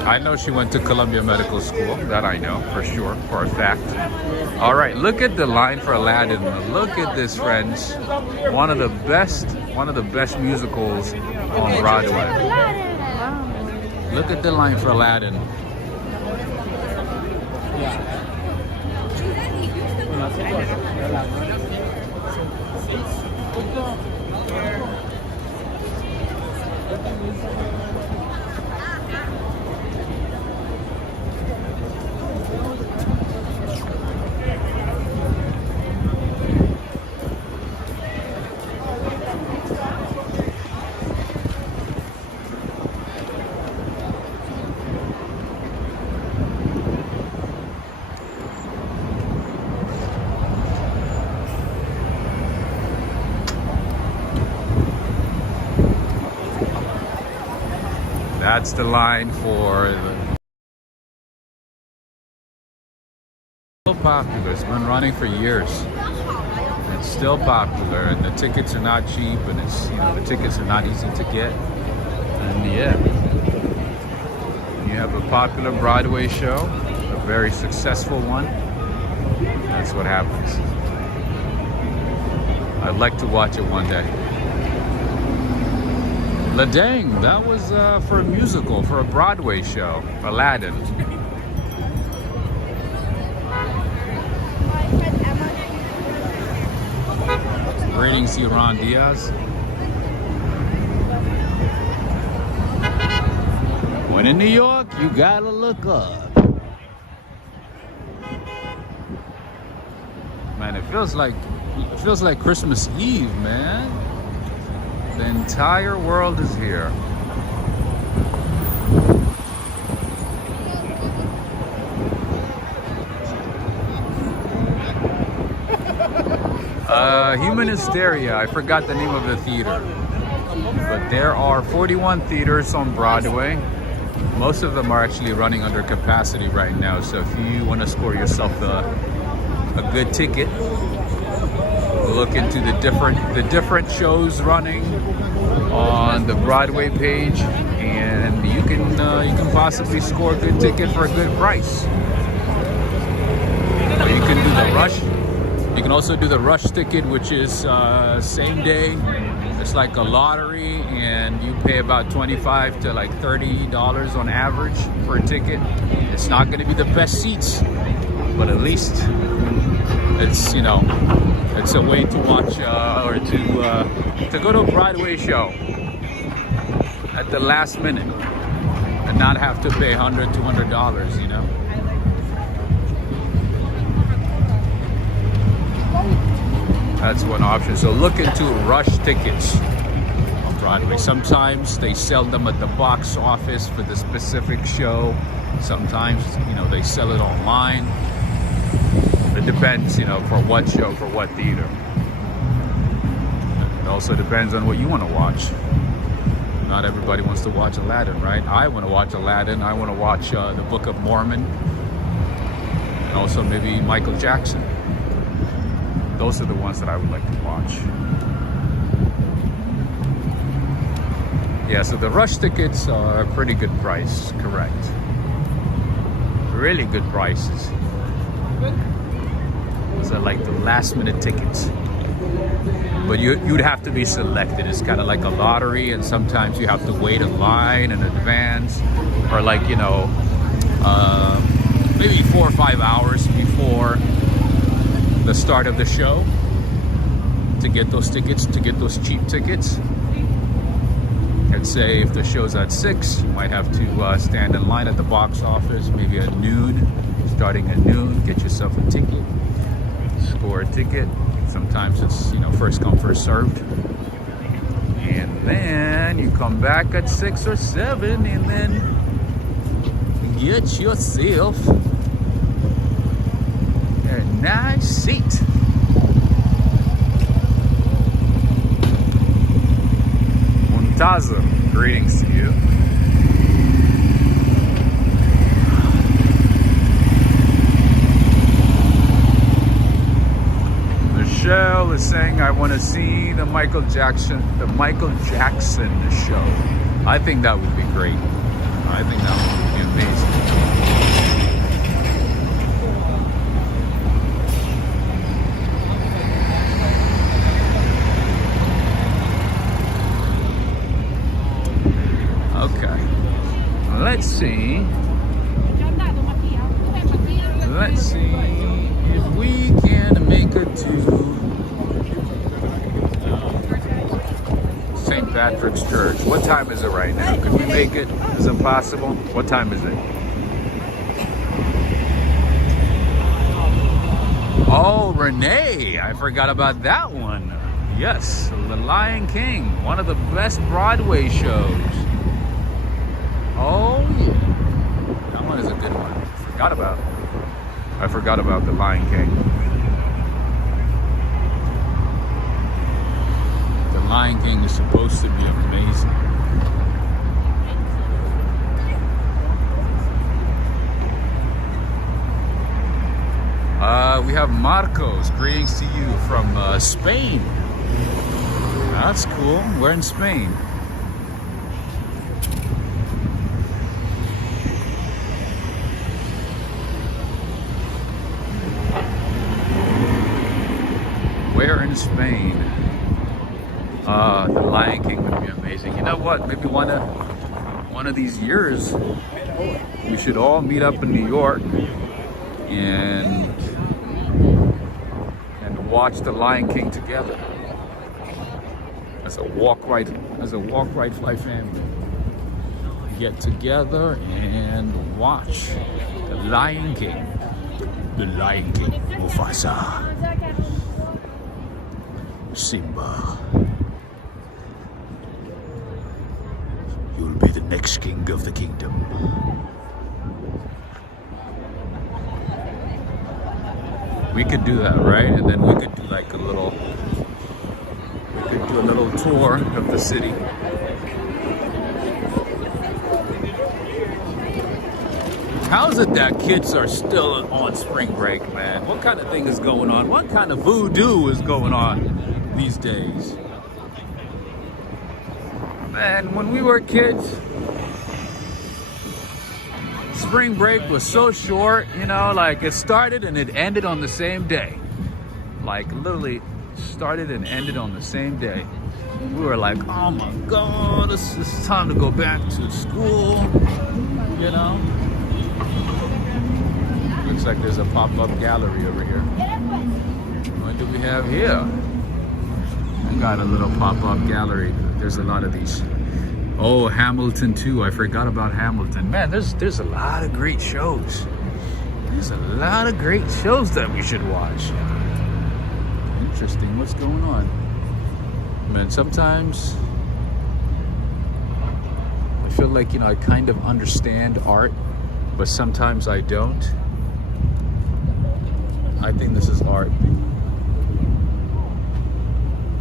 I know she went to Columbia Medical School. That I know for sure, for a fact. All right, look at the line for Aladdin. Look at this, friends. One of the best musicals on Broadway. Look at the line for Aladdin. That's the line for the... Still popular. It's been running for years. It's still popular, and the tickets are not cheap, and it's the tickets are not easy to get. And yeah, you have a popular Broadway show, a very successful one. That's what happens. I'd like to watch it one day. La dang, that was for a musical, for a Broadway show, Aladdin. Greetings, Iran Diaz. When in New York, you gotta look up. Man, it feels like Christmas Eve, man. The entire world is here. Human Hysteria, I forgot the name of the theater. But there are 41 theaters on Broadway. Most of them are actually running under capacity right now. So if you want to score yourself a good ticket, look into the different shows running on the Broadway page, and you can possibly score a good ticket for a good price. Or you can do the rush. You can also do the rush ticket, which is same day. It's like a lottery, and you pay about $25 to like $30 on average for a ticket. It's not going to be the best seats, but at least it's, you know, it's a way to watch or to go to a Broadway show at the last minute and not have to pay $100, $200, you know. That's one option. So look into rush tickets on Broadway. Sometimes they sell them at the box office for the specific show. Sometimes, you know, they sell it online. It depends, you know, for what show, for what theater. It also depends on what you want to watch. Not everybody wants to watch Aladdin, right? I want to watch Aladdin. I want to watch the Book of Mormon. And also maybe Michael Jackson. Those are the ones that I would like to watch. Yeah, so the rush tickets are a pretty good price, correct. Really good prices. Those are like the last minute tickets. But you'd have to be selected. It's kind of like a lottery, and sometimes you have to wait in line in advance, or like, you know, maybe 4 or 5 hours before the start of the show to get those tickets, to get those cheap tickets. I'd say if the show's at 6, you might have to stand in line at the box office, maybe at noon, starting at noon, get yourself a ticket, score a ticket. Sometimes it's, you know, first come, first served. And then you come back at 6 or 7 and then get yourself a nice seat. Muntazam, greetings to you. Michelle is saying, I want to see the Michael Jackson show. I think that would be great. I think that would be amazing. Okay. Let's see. Let's see if we can make it to St. Patrick's Church. What time is it right now? Can we make it? Is it possible? What time is it? Oh, Renee! I forgot about that one. Yes, The Lion King, one of the best Broadway shows. Oh yeah, that one is a good one. I forgot about The Lion King. The Lion King is supposed to be amazing. We have Marcos. Greetings to you from Spain. That's cool. We're in Spain. Where in in Spain. The Lion King would be amazing. You know what? Maybe one of these years, we should all meet up in New York and watch the Lion King together as a walk right fly family. Get together and watch the Lion King. The Lion King, Mufasa, Simba. You'll be the next king of the kingdom. We could do that, right? And then we could do like a little tour of the city. How is it that kids are still on spring break, man? What kind of thing is going on? What kind of voodoo is going on these days? Man, when we were kids, spring break was so short, you know, like it started and it ended on the same day. Like literally started and ended on the same day. We were like, oh my God, it's time to go back to school, you know? Looks like there's a pop-up gallery over here. What do we have here? We got a little pop-up gallery. There's a lot of these. Oh, Hamilton too. I forgot about Hamilton. Man, there's a lot of great shows. There's a lot of great shows that we should watch. Interesting. What's going on? Man, sometimes I feel like, you know, I kind of understand art, but sometimes I don't. I think this is art.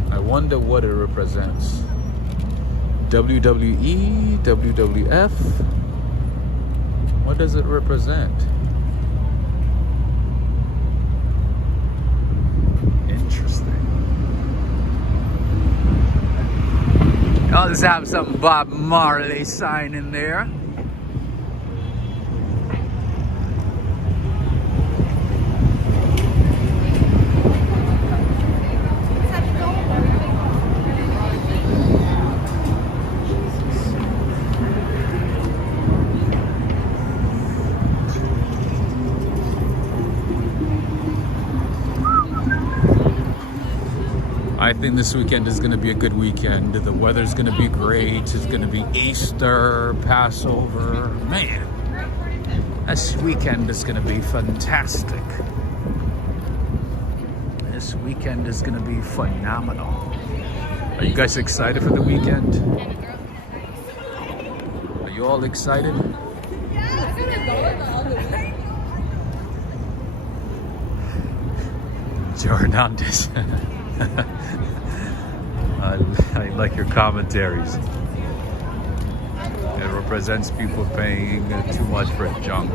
I wonder what it represents. WWE, WWF. What does it represent? Interesting. I'll just have some Bob Marley sign in there. I think this weekend is going to be a good weekend. The weather's going to be great. It's going to be Easter, Passover. Man, this weekend is going to be fantastic. This weekend is going to be phenomenal. Are you guys excited for the weekend? Are you all excited? Hernandez. I like your commentaries. It represents people paying too much for junk.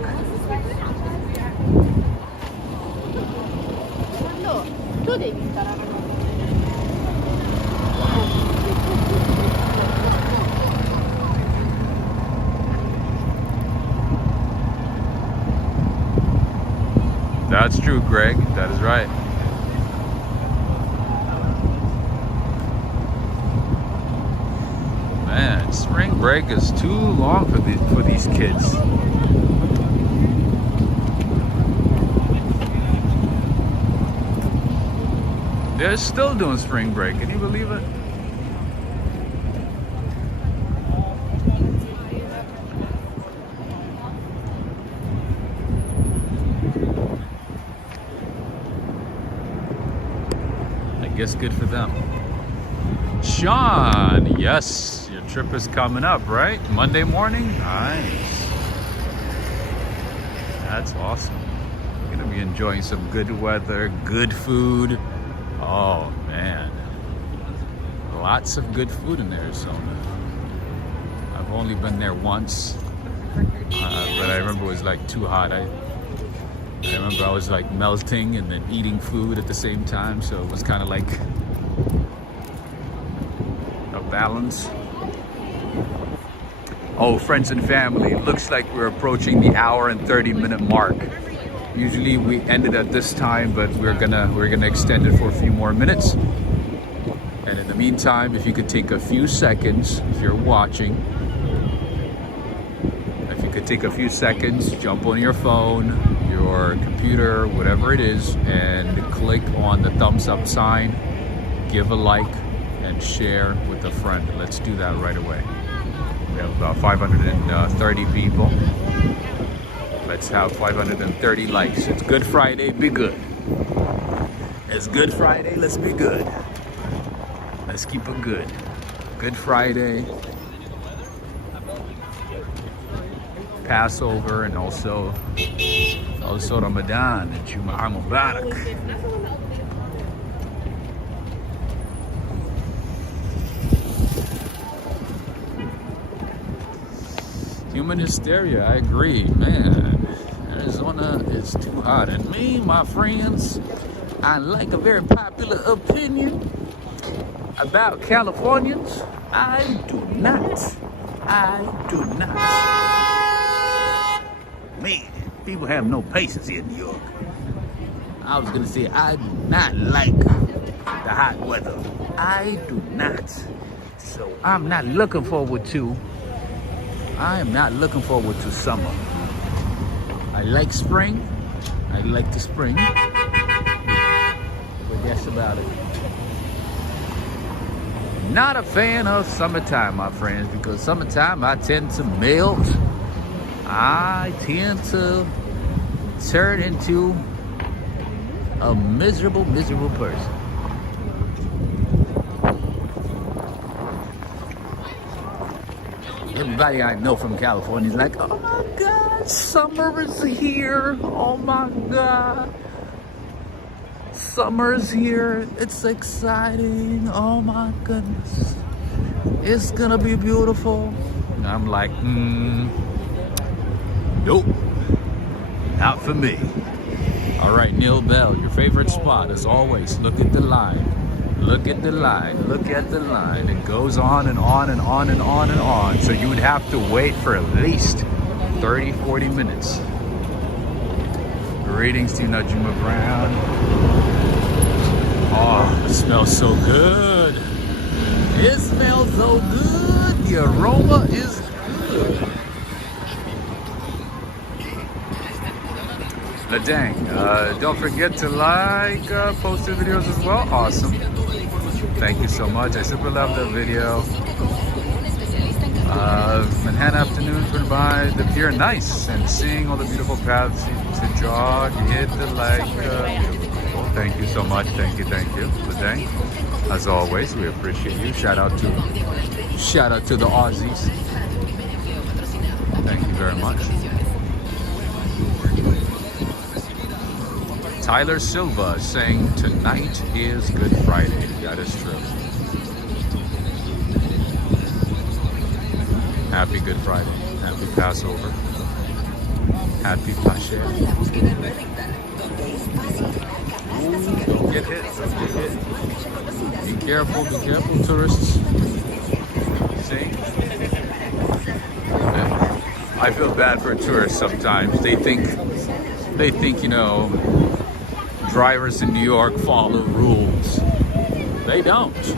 That's true, Greg. That is right. Man, spring break is too long for these kids. They're still doing spring break. Can you believe it? I guess good for them. Sean, yes, your trip is coming up, right? Monday morning? Nice. That's awesome. You're gonna be enjoying some good weather, good food. Oh man, lots of good food in Arizona. I've only been there once, but I remember it was like too hot. I remember I was like melting and then eating food at the same time, so it was kind of like a balance. Oh, friends and family, it looks like we're approaching the hour and 30-minute mark. Usually we end it at this time, but we're gonna extend it for a few more minutes. And in the meantime, if you could take a few seconds, if you're watching, if you could take a few seconds, jump on your phone, your computer, whatever it is, and click on the thumbs up sign, give a like, and share with a friend. Let's do that right away. We have about 530 people. Let's have 530 likes. It's Good Friday, be good. It's Good Friday, let's be good. Let's keep it good. Good Friday, Passover, and also Ramadan and Jumu'ah Mubarak. Human hysteria, I agree, man. Arizona is too hot. And me, my friends, I like a very popular opinion about Californians. I do not. Man, people have no patience here in New York. I was gonna say, I do not like the hot weather. I do not. So I'm not looking forward to summer. I like spring. I like the spring. But that's about it. Not a fan of summertime, my friends, because summertime I tend to melt. I tend to turn into a miserable person. Everybody I know from California is like, oh my God, summer is here. Oh my God. Summer's here. It's exciting. Oh my goodness. It's gonna be beautiful. And I'm like, nope. Not for me. All right, Neil Bell, your favorite spot as always. Look at the line. Look at the line. Look at the line. It goes on and on and on and on and on. So you would have to wait for at least 30, 40 minutes. Greetings to you, Najima Brown. Oh, it smells so good. It smells so good. The aroma is good. Ladang, don't forget to like, post the videos as well. Awesome. Thank you so much. I super love that video. Manhattan afternoon went by the pier, nice, and seeing all the beautiful paths to jog. Hit the like. Beautiful. Thank you so much. Thank you. Ladang, as always, we appreciate you. Shout out to the Aussies. Thank you very much. Tyler Silva saying tonight is Good Friday. That is true. Happy Good Friday. Happy Passover. Happy Pascha. Don't get hit. Be careful, tourists. See? I feel bad for tourists sometimes. They think, you know, drivers in New York follow rules. They don't.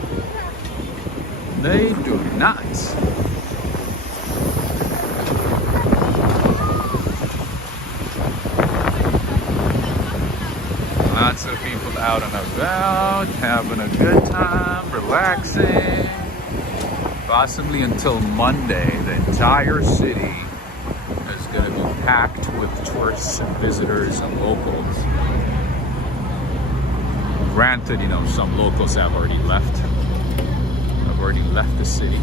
They do not. Lots of people out and about, having a good time, relaxing. Possibly until Monday, the entire city is going to be packed with tourists and visitors and locals. Granted, you know, some locals have already left the city.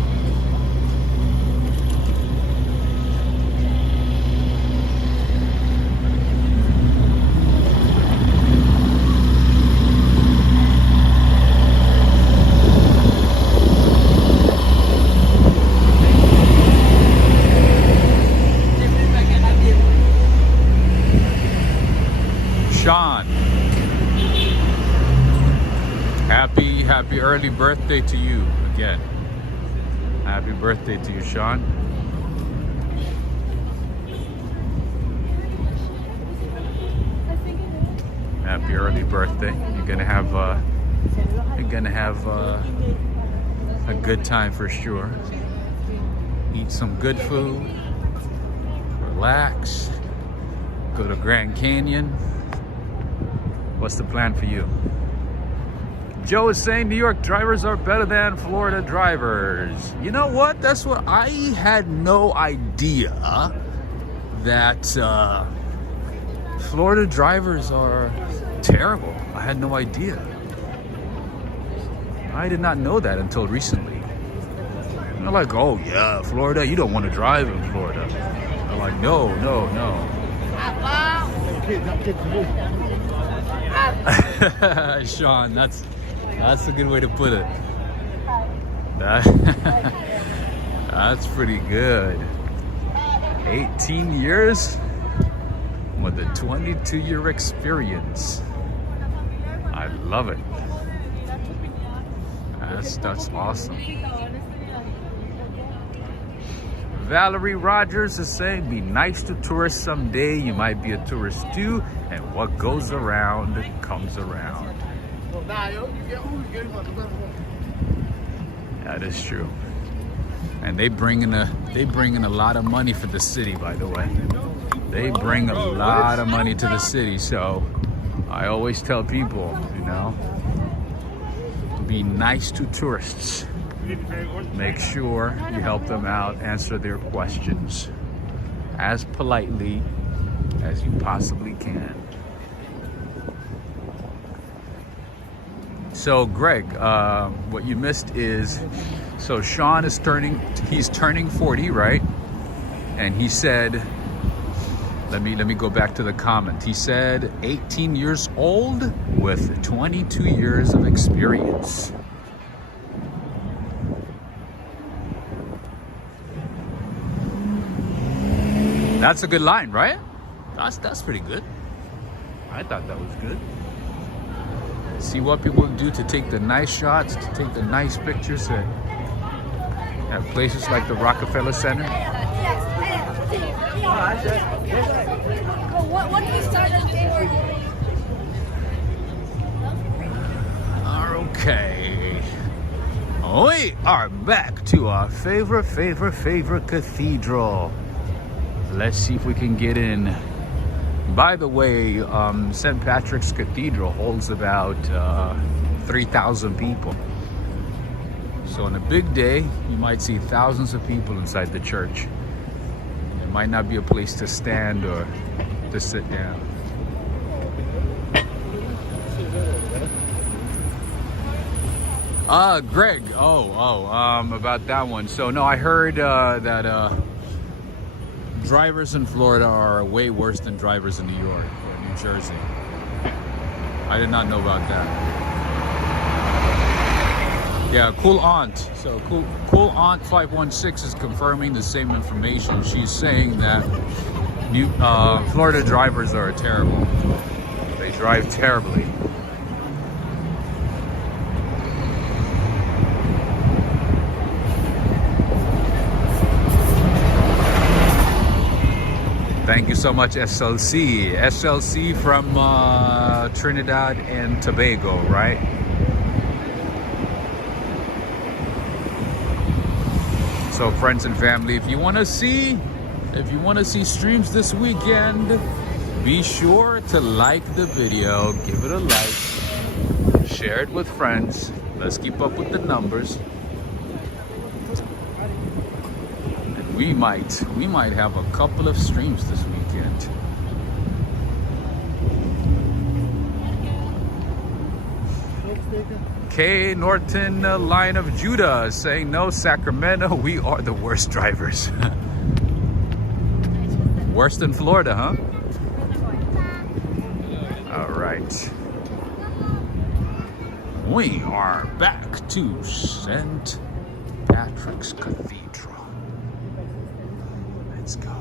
Sean, happy early birthday to you again. Happy birthday to you, Sean. Happy early birthday. You're gonna have a good time for sure. Eat some good food, relax, go to Grand Canyon. What's the plan for you? Joe is saying New York drivers are better than Florida drivers. You know what? That's what I had no idea that Florida drivers are terrible. I had no idea. I did not know that until recently. And they're like, oh yeah, Florida, you don't want to drive in Florida. I'm like, no. Sean, that's a good way to put it. That's pretty good. 18 years with a 22-year experience. I love it. That's awesome. Valerie Rogers is saying, be nice to tourists someday. You might be a tourist too, and what goes around comes around. That is true. And they bring in a lot of money for the city, by the way. They bring a lot of money to the city, so I always tell people, you know, be nice to tourists. Make sure you help them out, answer their questions as politely as you possibly can. So Greg, what you missed is, so Sean is he's turning 40, right? And he said, let me go back to the comment. He said 18 years old with 22 years of experience. That's a good line, right? That's pretty good. I thought that was good. See what people do to take the nice shots, to take the nice pictures at places like the Rockefeller Center. Okay. We are back to our favorite cathedral. Let's see if we can get in. By the way, St. Patrick's Cathedral holds about 3,000 people. So on a big day, you might see thousands of people inside the church. It might not be a place to stand or to sit down. Greg, about that one. So no, I heard that drivers in Florida are way worse than drivers in New York or New Jersey. I did not know about that. Yeah, Cool Aunt. So Cool Aunt 516 is confirming the same information. She's saying that Florida drivers are terrible. They drive terribly. Thank you so much, SLC. SLC from Trinidad and Tobago, right? So friends and family, if you want to see streams this weekend, be sure to like the video, give it a like, share it with friends. Let's keep up with the numbers. We might have a couple of streams this weekend. K. Norton, Lion of Judah, saying no, Sacramento, we are the worst drivers. Worse than Florida, huh? All right. We are back to St. Patrick's Cathedral. Let's go.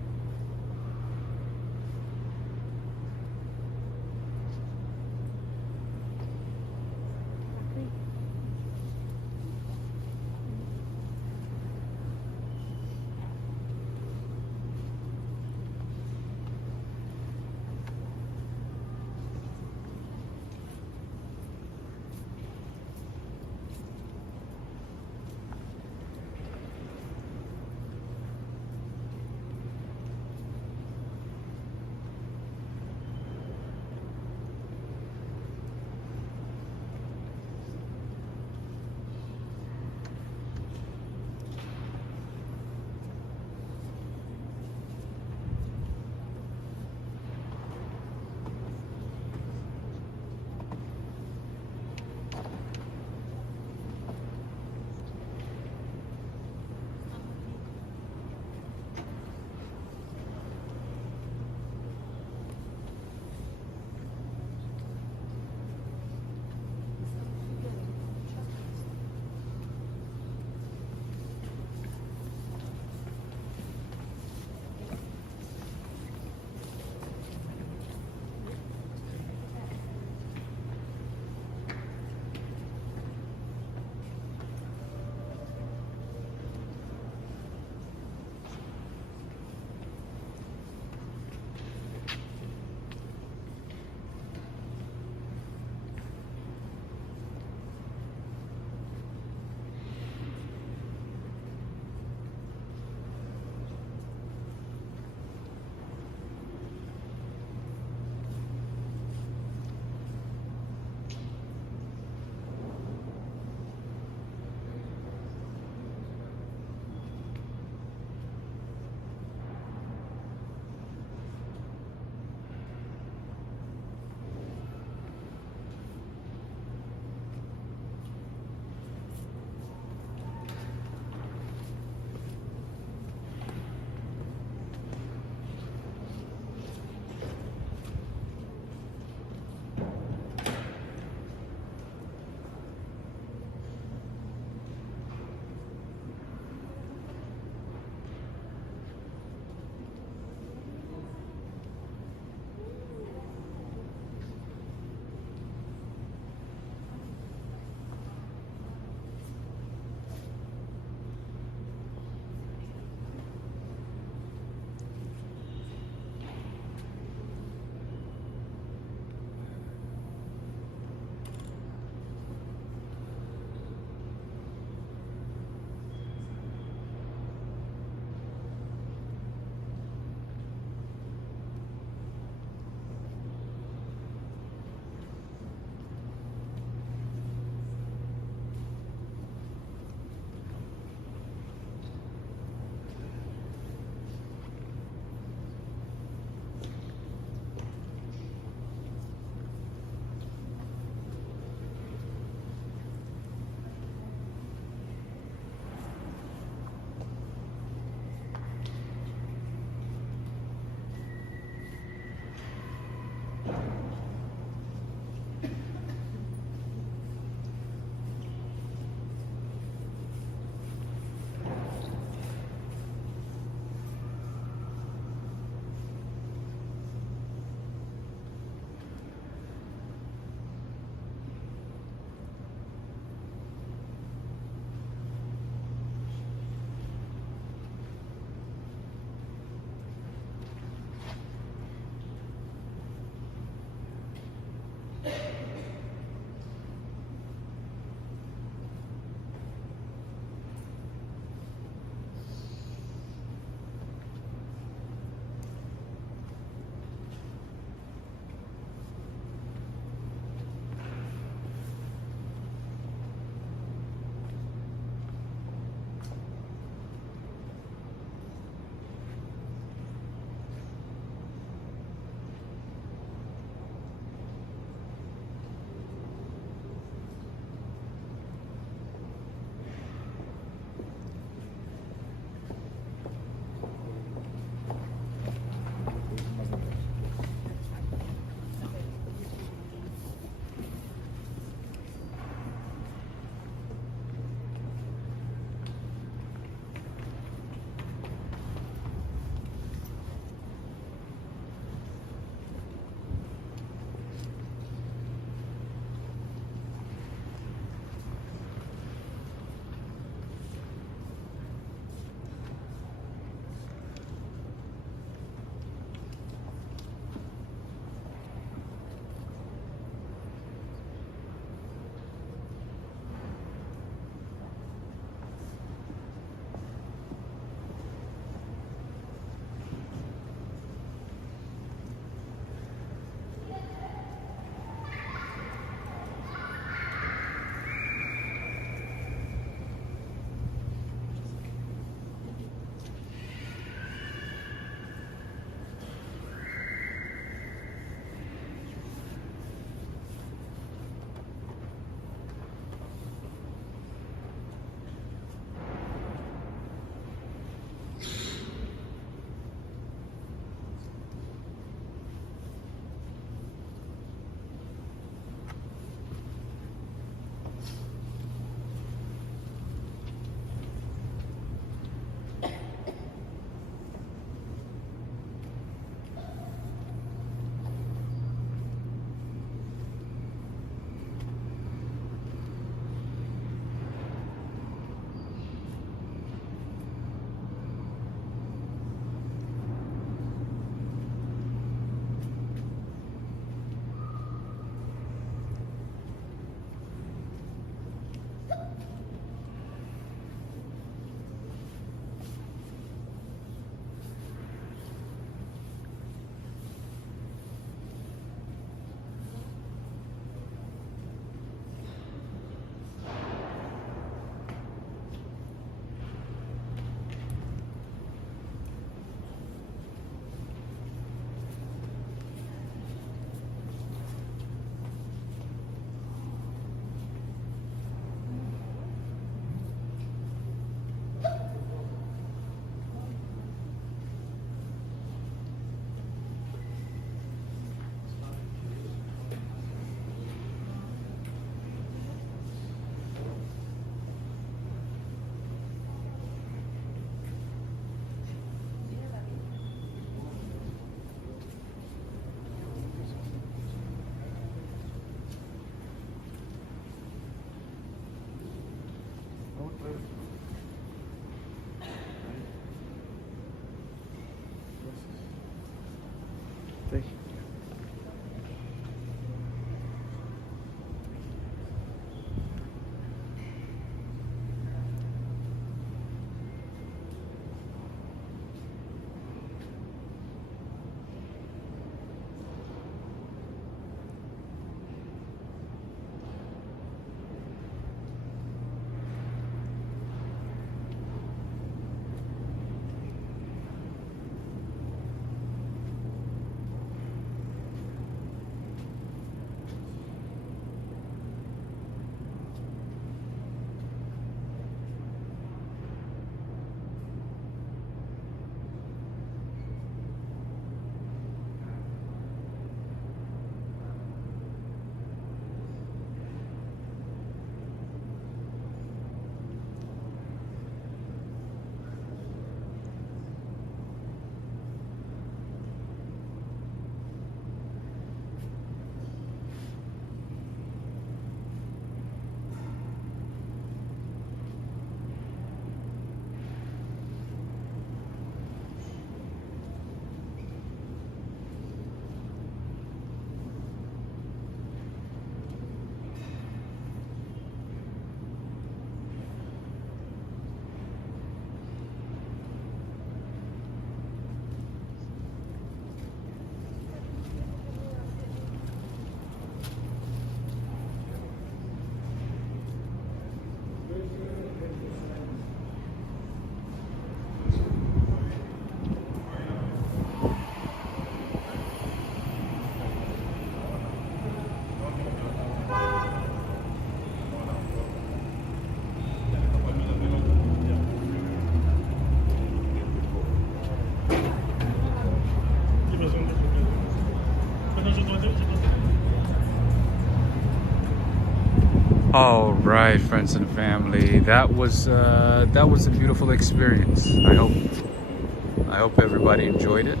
All right, friends and family, that was a beautiful experience. I hope everybody enjoyed it.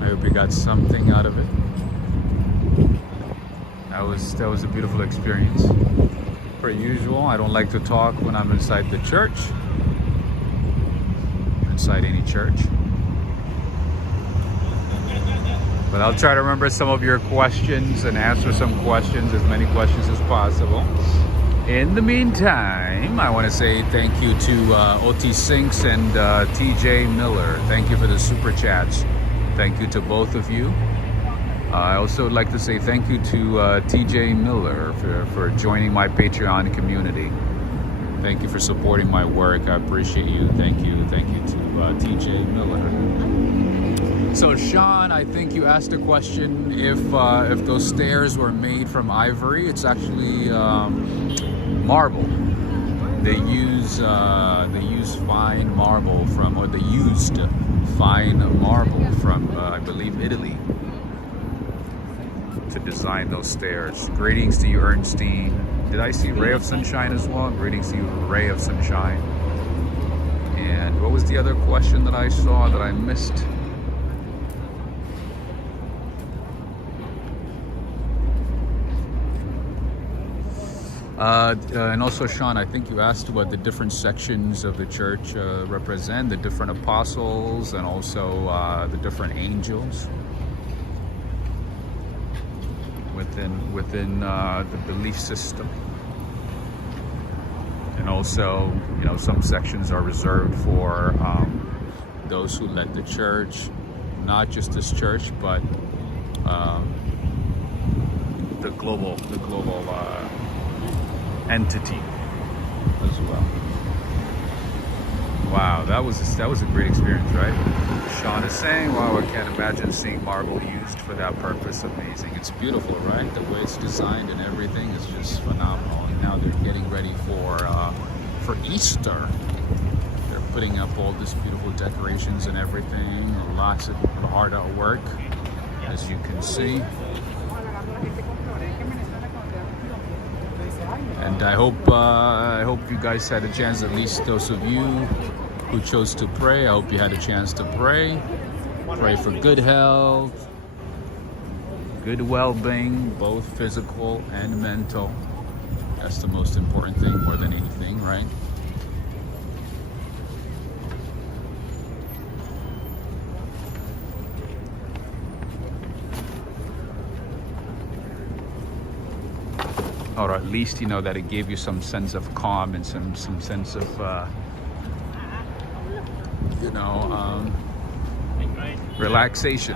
I hope you got something out of it. That was a beautiful experience. Per usual, I don't like to talk when I'm inside the church, inside any church. But I'll try to remember some of your questions and answer some questions, as many questions as possible. In the meantime, I want to say thank you to OT Sinks and TJ Miller. Thank you for the super chats. Thank you to both of you. I also would like to say thank you to TJ Miller for joining my Patreon community. Thank you for supporting my work. I appreciate you. Thank you to TJ Miller. So Sean, I think you asked a question if those stairs were made from ivory. It's actually marble. They use fine marble from, or they used fine marble from I believe Italy to design those stairs. Greetings to you, Ernstine. Did I see Ray of Sunshine as well? Greetings to you, Ray of Sunshine. And what was the other question that I saw that I missed? And also, Sean, I think you asked what the different sections of the church represent, the different apostles, and also the different angels within the belief system. And also, you know, some sections are reserved for those who led the church, not just this church, but the global entity as well. Wow, that was a great experience, right? Sean is saying, wow, I can't imagine seeing marble used for that purpose. Amazing. It's beautiful, right? The way it's designed and everything is just phenomenal. And now they're getting ready for Easter. They're putting up all this beautiful decorations and everything. Lots of hard work, as you can see. And I hope you guys had a chance, at least those of you who chose to pray. I hope you had a chance to pray. Pray for good health, good well-being, both physical and mental. That's the most important thing, more than anything, right? Or at least, you know, that it gave you some sense of calm and some sense of relaxation.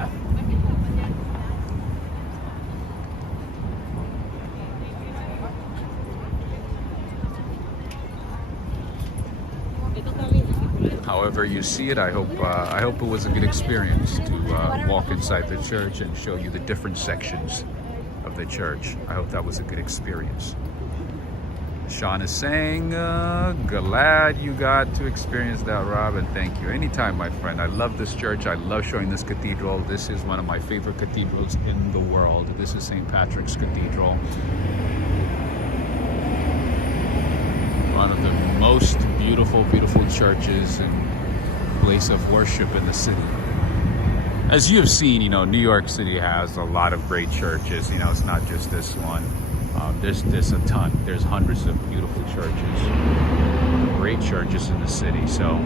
However you see it, I hope it was a good experience to walk inside the church and show you the different sections of the church. I hope that was a good experience. Sean is saying, glad you got to experience that, Rob, and thank you. Anytime, my friend. I love this church. I love showing this cathedral. This is one of my favorite cathedrals in the world. This is St. Patrick's Cathedral. One of the most beautiful churches and place of worship in the city. As you have seen, you know, New York City has a lot of great churches. You know, it's not just this one. There's a ton. There's hundreds of beautiful churches, great churches in the city. So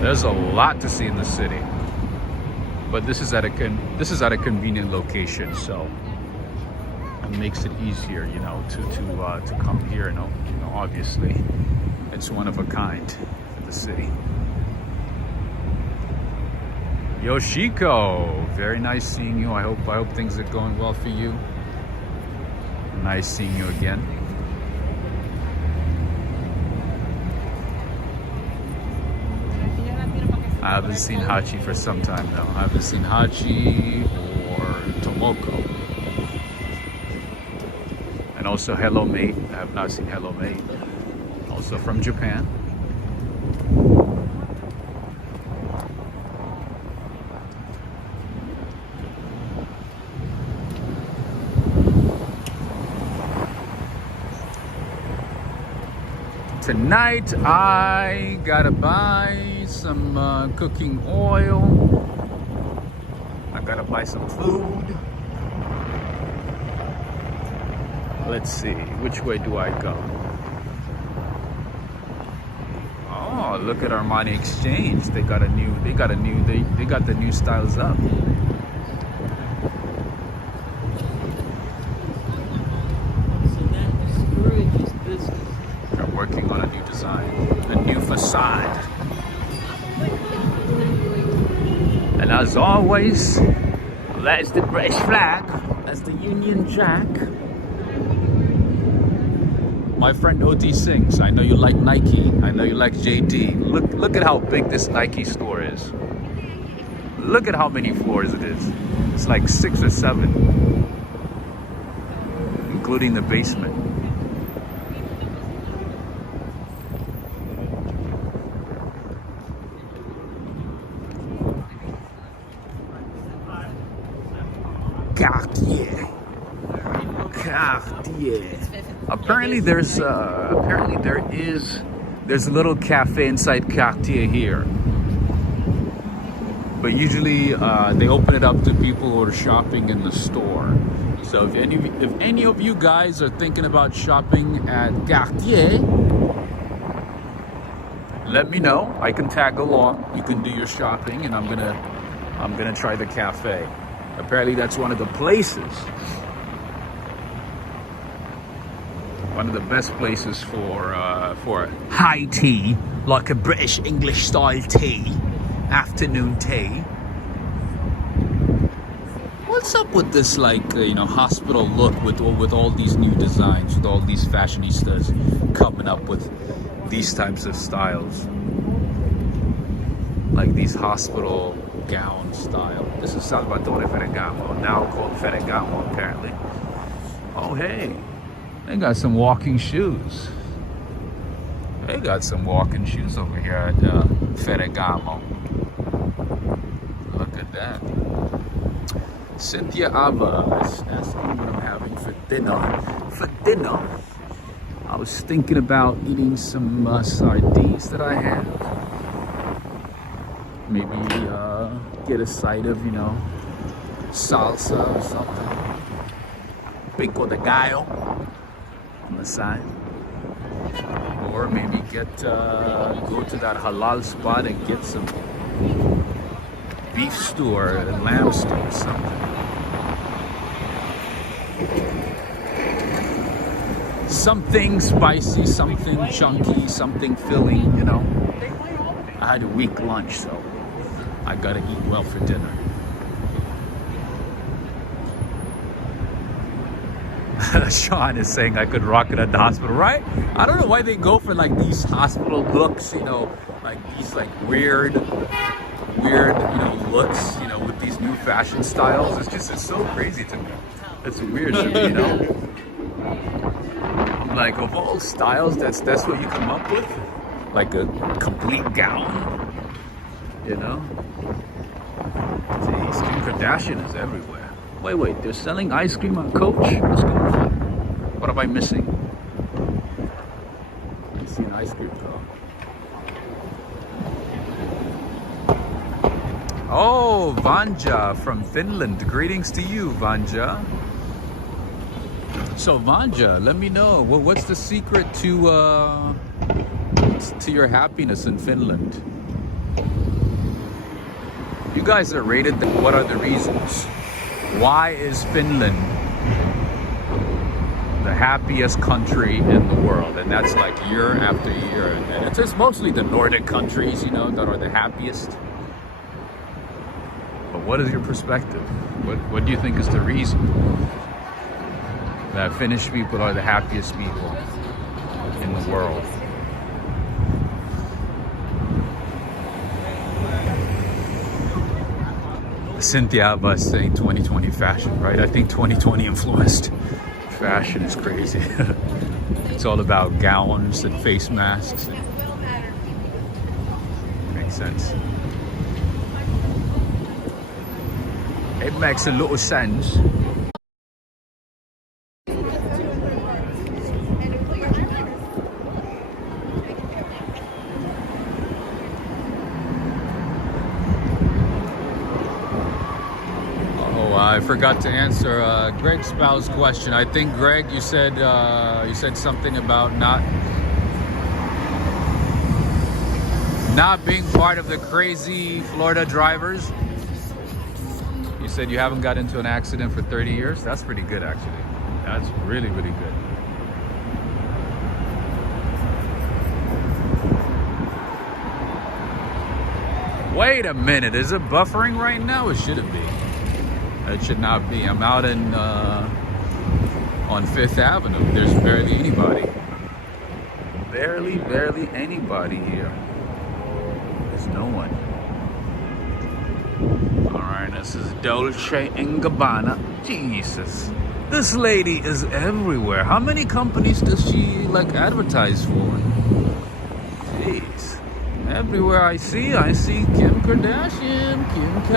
there's a lot to see in the city. But this is at a convenient location, so it makes it easier, you know, to come here. You know, obviously, it's one of a kind for the city. Yoshiko, very nice seeing you. I hope things are going well for you. Nice seeing you again. I haven't seen Hachi for some time now. I haven't seen Hachi or Tomoko. And also Hello Mate. I have not seen Hello Mate. Also from Japan. tonight I gotta buy some cooking oil. I gotta buy some food. Let's see, which way do I go? Oh, look at Armani Exchange. They got the new styles up. So that discourages business. They're working on a new design, a new facade. And as always, that's the British flag. That's the Union Jack. My friend OT Sings, I know you like Nike. I know you like JD. Look at how big this Nike store is. Look at how many floors it is. It's like 6 or 7, including the basement. Cartier. Apparently there is there's a little cafe inside Cartier here. But usually they open it up to people who are shopping in the store. So if any of you guys are thinking about shopping at Cartier, let me know. I can tag along. You can do your shopping, and I'm gonna try the cafe. Apparently that's one of the places. One of the best places for high tea, like a British English style tea, afternoon tea. What's up with this hospital look with all these new designs, with all these fashionistas coming up with these types of styles, like these hospital gown style. This is Salvatore Ferragamo, now called Ferragamo apparently. Oh hey. They got some walking shoes. They got some walking shoes over here at Ferragamo. Look at that. Cynthia Abba is asking what I'm having for dinner. For dinner, I was thinking about eating some sardines that I have. Maybe get a side of, salsa or something. Pico de gallo on the side, or maybe go to that halal spot and get some beef stew or lamb stew or something. Something spicy, something chunky, something filling, I had a weak lunch, so I gotta eat well for dinner. Sean is saying I could rock it at the hospital, right? I don't know why they go for these hospital looks, like these weird, looks, with these new fashion styles. It's so crazy to me. It's weird to me, Like of all styles, that's what you come up with? Like a complete gown, See, Kim Kardashian is everywhere. Wait, they're selling ice cream on Coach? What's going on? What am I missing? I see an ice cream cone. Oh, Vanja from Finland. Greetings to you, Vanja. So Vanja, let me know, what's the secret to your happiness in Finland? You guys are rated, what are the reasons? Why is Finland the happiest country in the world? And that's year after year. And it's mostly the Nordic countries, that are the happiest. But what is your perspective? What do you think is the reason that Finnish people are the happiest people in the world? Cynthia was saying 2020 fashion, right? I think 2020 influenced fashion is crazy. It's all about gowns and face masks. Makes sense. It makes a lot of sense. I forgot to answer Greg's spouse question. I think Greg, you said something about not being part of the crazy Florida drivers. You said you haven't got into an accident for 30 years. That's pretty good, actually. That's really, really good. Wait a minute, is it buffering right now? It shouldn't be. It should not be. I'm out in on 5th Avenue. There's barely anybody. Barely anybody here. There's no one. Alright, this is Dolce & Gabbana. Jesus. This lady is everywhere. How many companies does she like advertise for? Jeez. Everywhere I see Kim Kardashian, Kim K.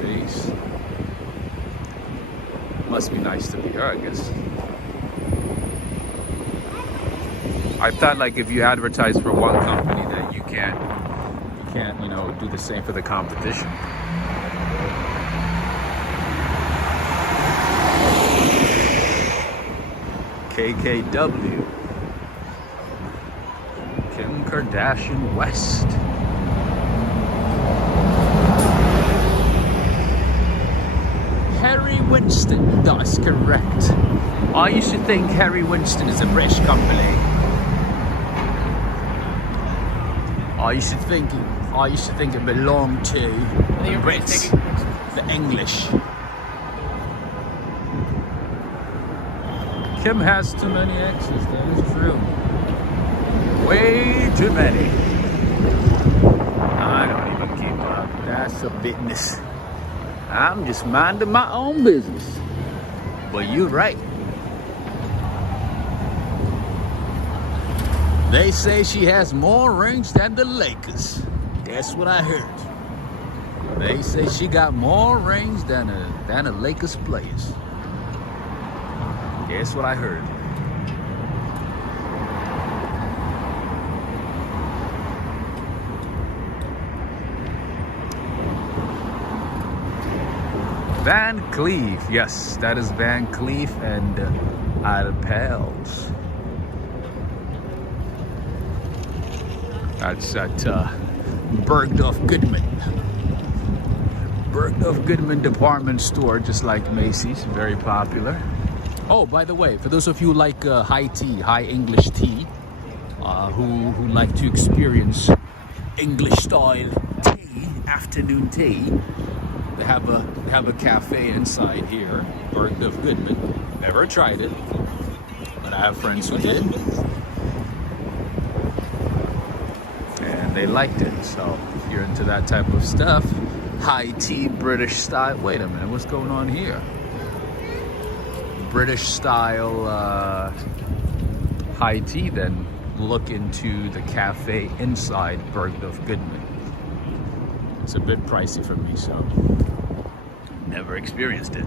Jeez. Must be nice to be her, I guess. I thought like if you advertise for one company that you can't, you know, do the same for the competition. KKW. Kim Kardashian West. Harry Winston, that's correct. I used to think Harry Winston is a British company. I used to think it belonged to the Brits, the English. Kim has too many exes, that is true. Way too many. I don't even keep up. That's a business. I'm just minding my own business. But you're right. They say she has more rings than the Lakers. That's what I heard. They say she got more rings than a Lakers players. That's what I heard. Van Cleef, yes, that is Van Cleef and Alpels. That's at Bergdorf Goodman. Bergdorf Goodman department store, just like Macy's, very popular. Oh, by the way, for those of you who like high tea, high English tea, who like to experience English style tea, afternoon tea, they have a cafe inside here, Bergdorf Goodman. Never tried it, but I have friends who did, and they liked it. So if you're into that type of stuff, high tea, British style. Wait a minute, what's going on here? British style high tea, then look into the cafe inside Bergdorf Goodman. It's a bit pricey for me, so never experienced it.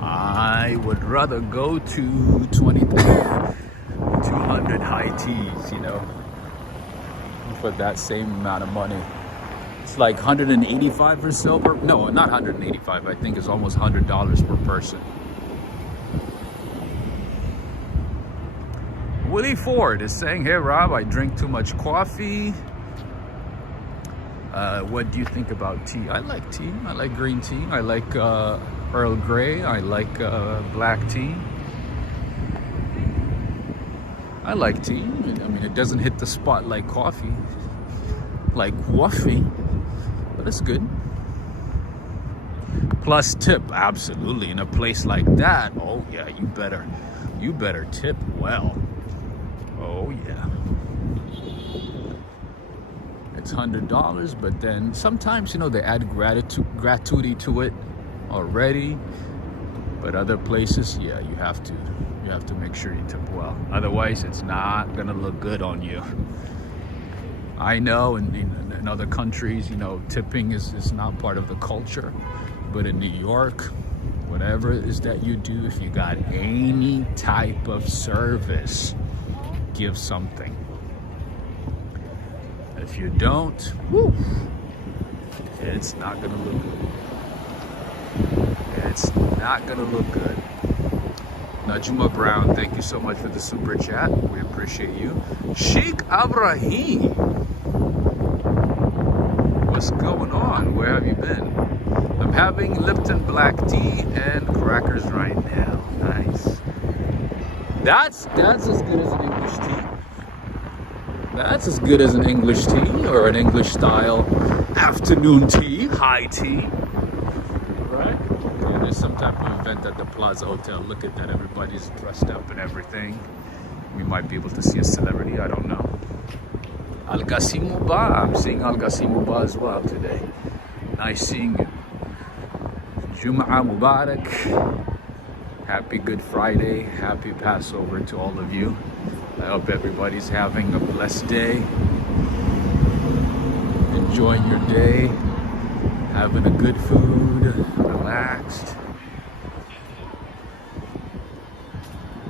I would rather go to 200 high teas, you know, for that same amount of money. It's like 185 or so per, no, not 185, I think it's almost $100 per person. Willie Ford is saying, hey Rob, I drink too much coffee. What do you think about tea? I like tea. I like green tea. I like Earl Grey. I like black tea. I like tea. I mean, it doesn't hit the spot like coffee. Like coffee. But it's good. Plus tip, absolutely. In a place like that, oh yeah, you better tip well. Oh yeah. It's $100, but then sometimes, you know, they add gratuity to it already. But other places, yeah, you have to make sure you tip well. Otherwise, it's not gonna look good on you. I know in other countries, you know, tipping is not part of the culture. But in New York, whatever it is that you do, if you got any type of service, give something. If you don't, whew, It's not gonna look good. It's not gonna look good. Najuma Brown, thank you so much for the super chat. We appreciate you. Sheikh Abrahim, what's going on? Where have you been? I'm having Lipton black tea and crackers right now. Nice. That's as good as an English tea. That's as good as an English tea or an English style afternoon tea, high tea. Right? Yeah, there's some type of event at the Plaza Hotel. Look at that, everybody's dressed up and everything. We might be able to see a celebrity, I don't know. Al Ghasimuba, I'm seeing Al Ghasimuba as well today. Nice seeing you. Jum'ah Mubarak. Happy Good Friday. Happy Passover to all of you. I hope everybody's having a blessed day. Enjoying your day. Having a good food. Relaxed.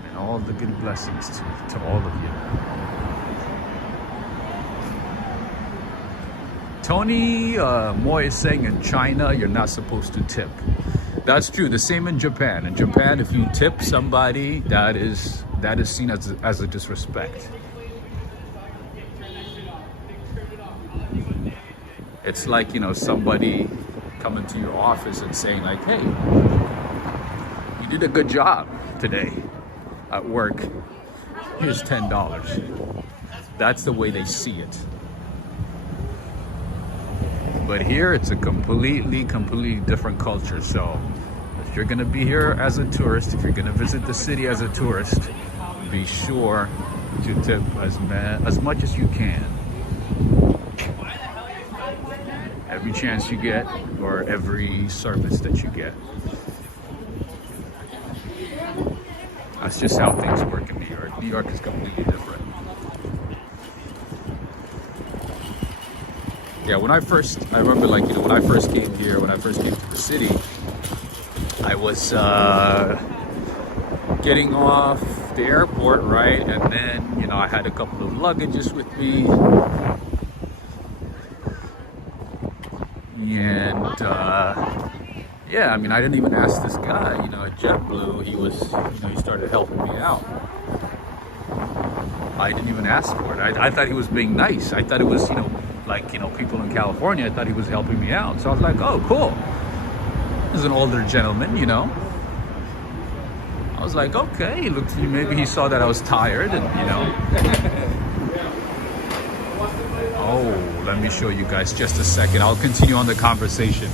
And all the good blessings to all of you. Tony Moy is saying in China, you're not supposed to tip. That's true. The same in Japan. In Japan, if you tip somebody, that is seen as a disrespect. It's like, you know, somebody coming to your office and saying like, hey, you did a good job today at work. Here's $10. That's the way they see it. But here, it's a completely different culture. So if you're gonna be here as a tourist, if you're gonna visit the city as a tourist, be sure to tip as much as you can. Every chance you get, or every service that you get. That's just how things work in New York. New York is completely different. Yeah, I remember, like, you know, when I first came here, when I first came to the city, I was getting off the airport, right? And then, you know, I had a couple of luggages with me. And, yeah, I mean, I didn't even ask this guy, you know, at JetBlue, he started helping me out. I didn't even ask for it. I thought he was being nice. I thought it was, you know, like, you know, people in California, I thought he was helping me out. So I was like, oh, cool. He's an older gentleman, you know. I was like, okay, he looked, maybe he saw that I was tired and, you know. Oh, let me show you guys just a second. I'll continue on the conversation.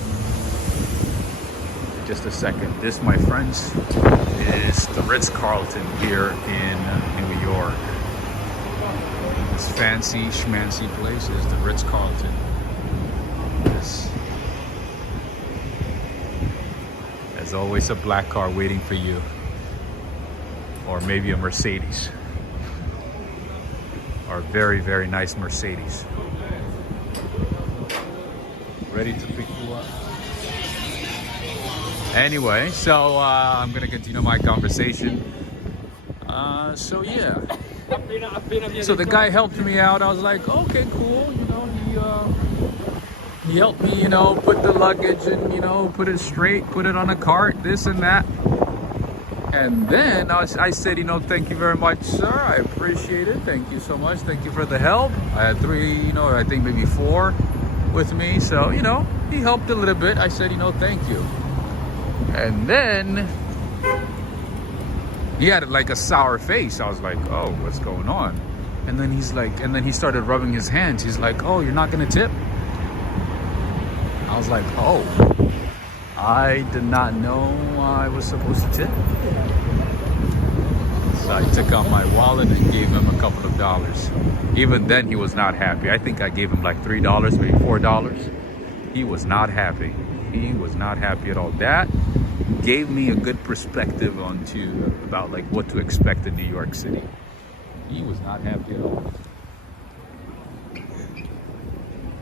Just a second. This, my friends, is the Ritz-Carlton here in New York. This fancy schmancy place is the Ritz-Carlton. Yes. There's always a black car waiting for you. Or maybe a Mercedes. Or a very, very nice Mercedes. Ready to pick you up. Anyway, so I'm gonna continue my conversation. So yeah. So the guy helped me out. I was like, okay, cool. You know, he helped me, you know, put the luggage and, you know, put it straight, put it on a cart, this and that. And then I said, you know, thank you very much, sir. I appreciate it. Thank you so much. Thank you for the help. I had 3, you know, I think maybe 4 with me. So, you know, he helped a little bit. I said, you know, thank you. And then he had like a sour face. I was like, oh, what's going on? And then he's like, and then he started rubbing his hands. He's like, oh, you're not gonna tip? I was like, oh, I did not know I was supposed to tip. So I took out my wallet and gave him a couple of dollars. Even then, he was not happy. I think I gave him like $3, maybe $4. He was not happy. He was not happy at all. That gave me a good perspective about like what to expect in New York City. He was not happy at all.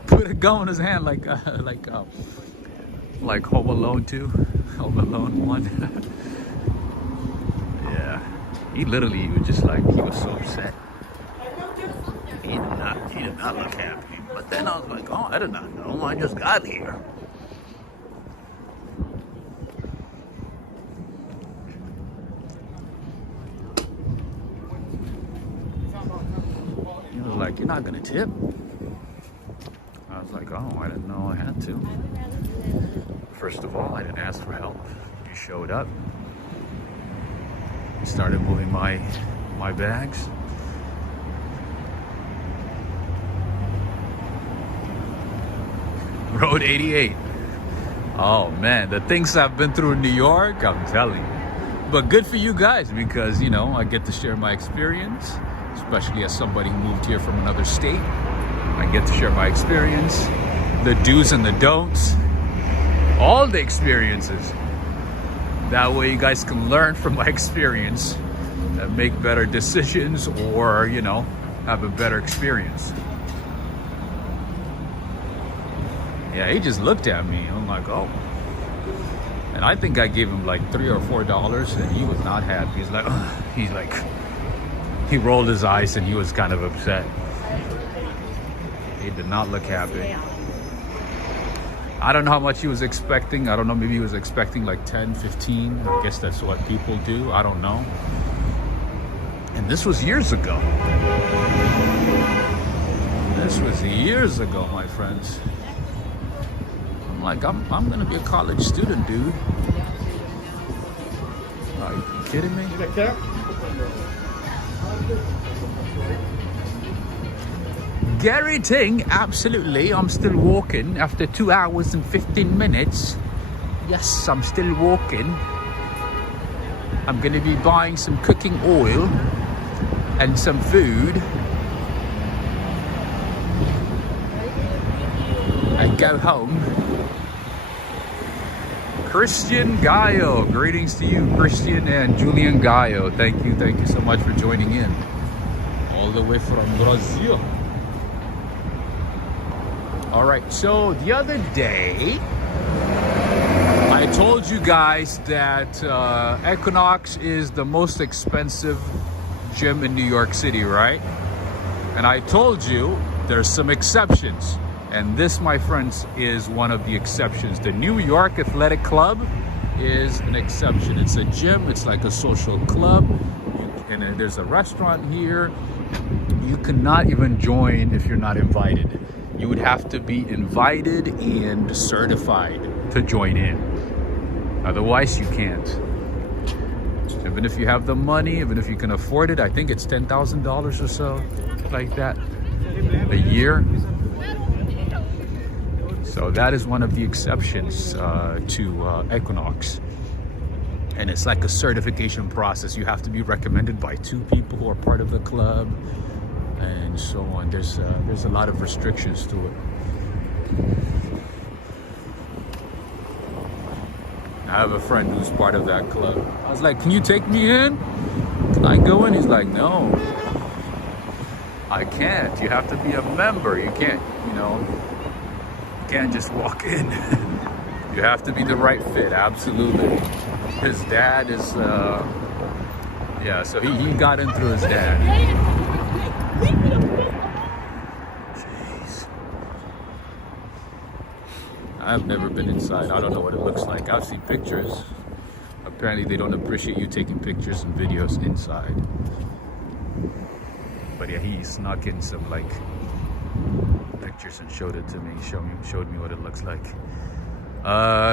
Put a gun in his hand like Home Alone 2, Home Alone 1. Yeah, he literally was just like, he was so upset. He did not look happy. But then I was like, oh, I did not know. I just got here. He was like, you're not gonna tip? I was like, oh, I didn't know I had to. First of all, I didn't ask for help. You showed up. You started moving my bags. Road 88. Oh man, the things I've been through in New York, I'm telling you. But good for you guys, because you know, I get to share my experience, especially as somebody who moved here from another state. I get to share my experience, the do's and the don'ts, all the experiences. That way you guys can learn from my experience and make better decisions, or, you know, have a better experience. Yeah, he just looked at me. I'm like, oh. And I think I gave him like $3 or $4, and he was not happy. He's like, he rolled his eyes and he was kind of upset. He did not look happy. I don't know how much he was expecting. I don't know, maybe he was expecting like 10, 15. I guess that's what people do. I don't know. And this was years ago. This was years ago, my friends. I'm like, I'm gonna be a college student, dude. Are you kidding me? Gary Ting, absolutely. I'm still walking after 2 hours and 15 minutes. Yes, I'm still walking. I'm gonna be buying some cooking oil and some food and go home. Christian Gallo, greetings to you, Christian and Julian Gallo. Thank you so much for joining in. All the way from Brazil. All right, so the other day, I told you guys that Equinox is the most expensive gym in New York City, right? And I told you there's some exceptions. And this, my friends, is one of the exceptions. The New York Athletic Club is an exception. It's a gym, it's like a social club. And there's a restaurant here. You cannot even join if you're not invited. You would have to be invited and certified to join in. Otherwise, you can't. Even if you have the money, even if you can afford it, I think it's $10,000 or so, like that, a year. So that is one of the exceptions to Equinox. And it's like a certification process. You have to be recommended by 2 people who are part of the club, and so on. There's a lot of restrictions to it. I have a friend who's part of that club. I was like, can you take me in? Can I go in? He's like, no, I can't. You have to be a member. You can't, you know, you can't just walk in. You have to be the right fit, absolutely. His dad is, yeah, so he got in through his dad. Jeez. I've never been inside. I don't know what it looks like. I've seen pictures. Apparently they don't appreciate you taking pictures and videos inside. But yeah, he snuck in some like pictures and showed it to me. Showed me what it looks like.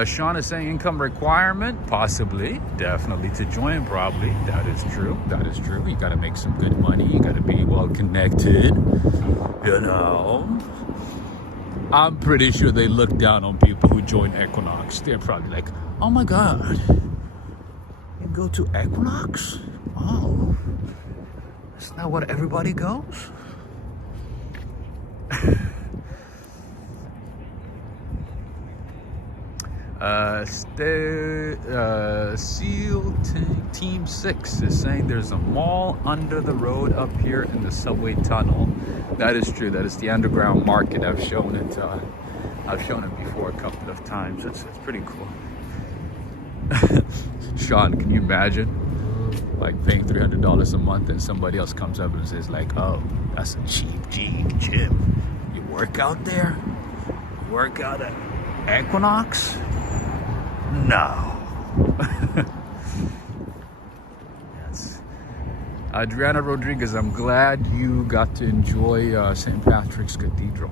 Sean is saying income requirement, possibly, definitely to join, probably. That is true. That is true. You got to make some good money. You got to be well connected. You know, I'm pretty sure they look down on people who join Equinox. They're probably like, oh my God, you go to Equinox? Oh, isn't that what everybody goes? SEAL Team 6 is saying there's a mall under the road up here in the subway tunnel. That is true. That is the underground market. I've shown it. I've shown it before a couple of times. It's pretty cool. Sean, can you imagine like paying $300 a month and somebody else comes up and says like, oh, that's a cheap gym. You work out there? You work out at Equinox? No. Yes. Adriana Rodriguez, I'm glad you got to enjoy St. Patrick's Cathedral.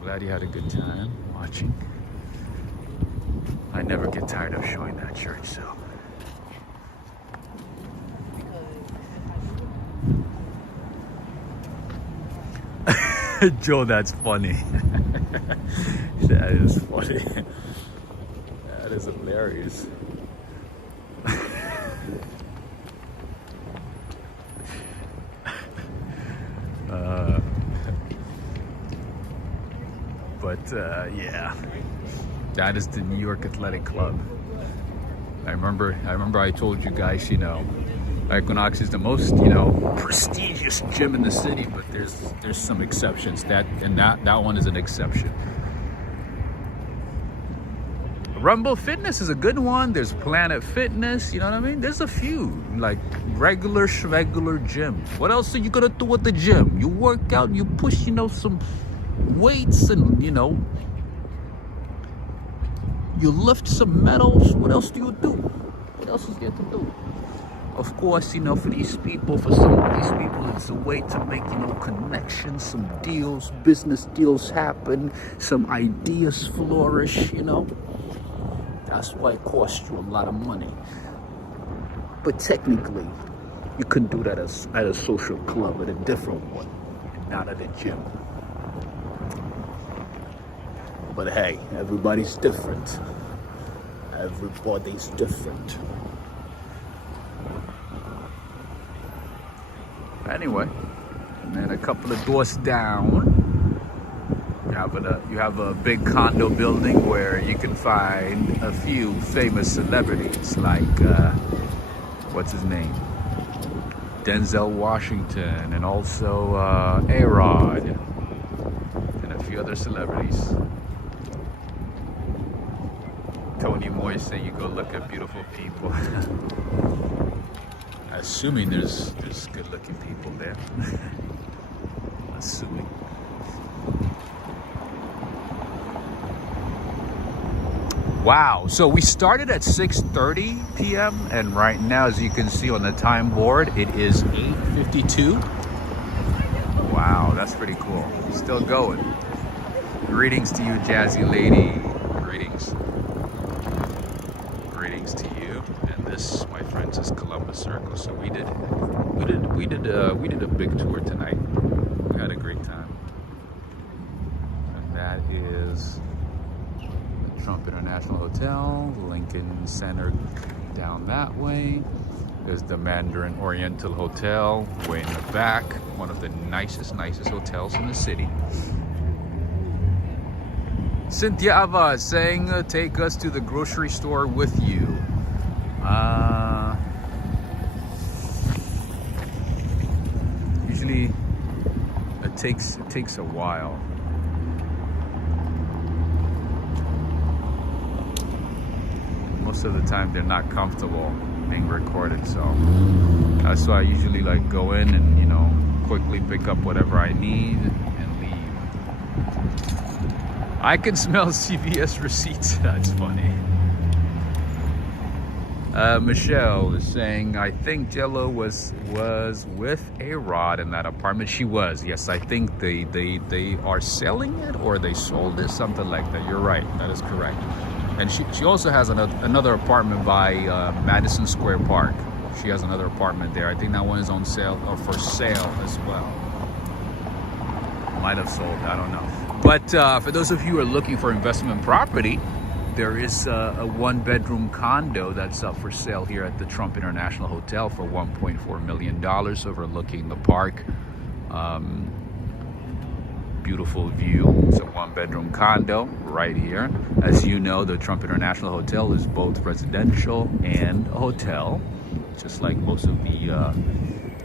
Glad you had a good time watching. I never get tired of showing that church, so. Joe, that's funny. That is funny. That is hilarious. Yeah, that is the New York Athletic Club. I remember I told you guys, you know, Equinox is the most, you know, prestigious gym in the city, but there's some exceptions. That one is an exception. Rumble Fitness is a good one. There's Planet Fitness, you know what I mean? There's a few, like regular gyms. What else are you gonna do at the gym? You work out, you push, you know, some weights, and you know, you lift some metals. What else do you do? What else is there to do? Of course, you know, for some of these people, it's a way to make, you know, connections, some deals, business deals happen, some ideas flourish, you know. That's why it costs you a lot of money. But technically, you can do that at a social club, at a different one, and not at a gym. But hey, everybody's different. Everybody's different. Anyway, and then a couple of doors down, you have a big condo building where you can find a few famous celebrities like, what's his name? Denzel Washington, and also A-Rod, and a few other celebrities. Tony Moy say you go look at beautiful people. Assuming there's good-looking people there. Assuming. Wow, so we started at 6:30 p.m. and right now, as you can see on the time board, it is 8:52. Wow, that's pretty cool. Still going. Greetings to you, Jazzy Lady. Greetings. Greetings to you. And this, my friends, is Columbus Circle. So we did a big tour tonight. We had a great time. And that is the Trump International Hotel, Lincoln Center down that way. There's the Mandarin Oriental Hotel way in the back. One of the nicest hotels in the city. Cynthia Ava saying, take us to the grocery store with you. Usually it takes a while. Most of the time they're not comfortable being recorded, so that's why I usually like go in and, you know, quickly pick up whatever I need and leave. I can smell CVS receipts. That's funny. Michelle is saying, I think Jello was with A-Rod in that apartment. She was. Yes, I think they are selling it, or they sold it, something like that. You're right. That is correct. And she also has another apartment by Madison Square Park. She has another apartment there. I think that one is on sale or for sale as well. Might have sold, I don't know. But for those of you who are looking for investment property, there is a one-bedroom condo that's up for sale here at the Trump International Hotel for $1.4 million overlooking the park. Beautiful view. It's a one-bedroom condo right here. As you know, the Trump International Hotel is both residential and a hotel, just like most of the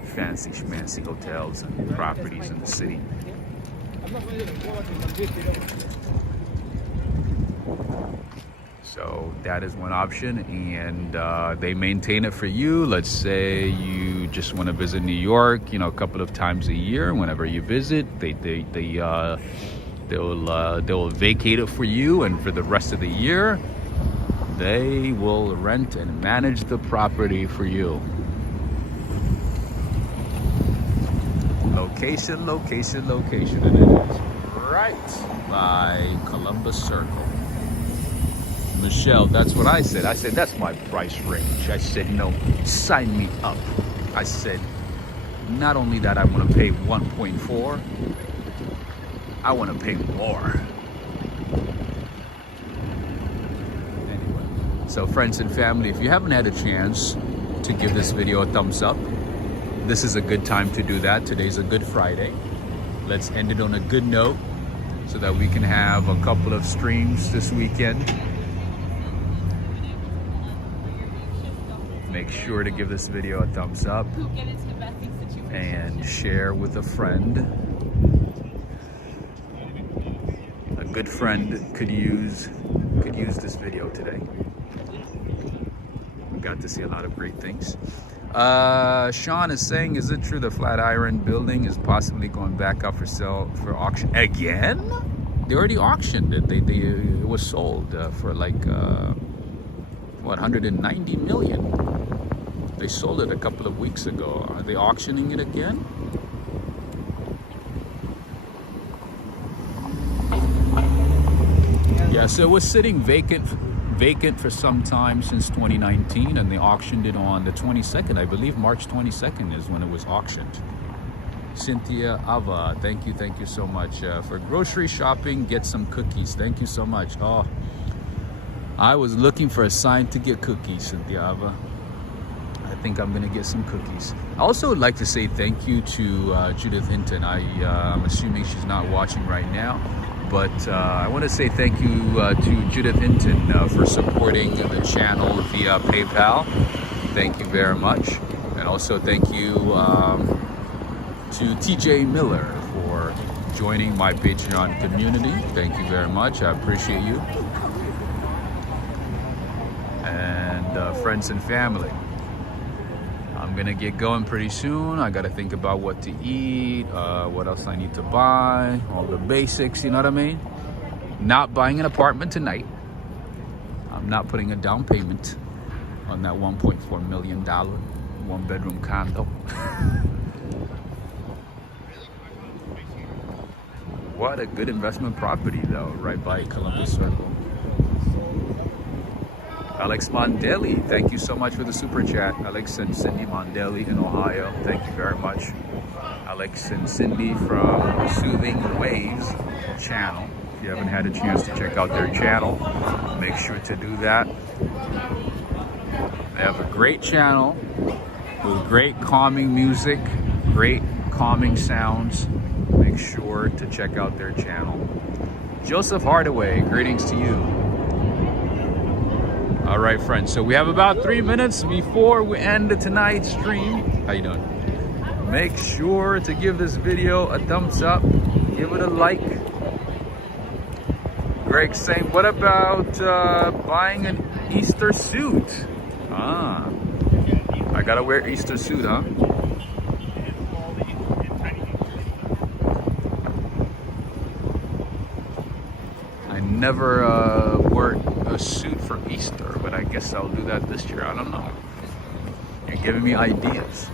fancy schmancy hotels and properties in the city. So that is one option, and they maintain it for you. Let's say you just want to visit New York, you know, a couple of times a year. Whenever you visit, they'll vacate it for you, and for the rest of the year, they will rent and manage the property for you. Location, location, location, and it is right by Columbus Circle. Michelle, that's what I said. I said, that's my price range. I said, no, sign me up. I said, not only that I want to pay 1.4, I want to pay more. Anyway, so friends and family, if you haven't had a chance to give this video a thumbs up, this is a good time to do that. Today's a Good Friday. Let's end it on a good note so that we can have a couple of streams this weekend. Make sure to give this video a thumbs up and share with a friend. A good friend could use this video today. We got to see a lot of great things. Sean is saying, is it true the Flatiron building is possibly going back up for sale for auction again? They already auctioned it. It was sold for like what, 190 million. They sold it a couple of weeks ago. Are they auctioning it again? Yeah, so it was sitting vacant for some time since 2019, and they auctioned it on the 22nd. I believe March 22nd is when it was auctioned. Cynthia Ava, thank you so much. For grocery shopping, get some cookies. Thank you so much. Oh, I was looking for a sign to get cookies, Cynthia Ava. I think I'm gonna get some cookies. I also would like to say thank you to Judith Hinton. I'm assuming she's not watching right now, but I want to say thank you to Judith Hinton for supporting the channel via PayPal. Thank you very much. And also thank you to TJ Miller for joining my Patreon community. Thank you very much. I appreciate you. And friends and family, I'm gonna get going pretty soon. I gotta think about what to eat, what else I need to buy, all the basics, you know what I mean? Not buying an apartment tonight. I'm not putting a down payment on that $1.4 million one-bedroom condo. What a good investment property though, right by Columbus Circle. Alex Mondelli, thank you so much for the super chat. Alex and Cindy Mondelli in Ohio, thank you very much. Alex and Cindy from Soothing Waves channel. If you haven't had a chance to check out their channel, make sure to do that. They have a great channel with great calming music, great calming sounds. Make sure to check out their channel. Joseph Hardaway, greetings to you. All right, friends, so we have about 3 minutes before we end tonight's stream. How you doing? Make sure to give this video a thumbs up, give it a like. Greg saying, what about buying an Easter suit? Ah, I gotta wear Easter suit, huh? I never wore a suit for Easter, but I guess I'll do that this year. I don't know. You're giving me ideas.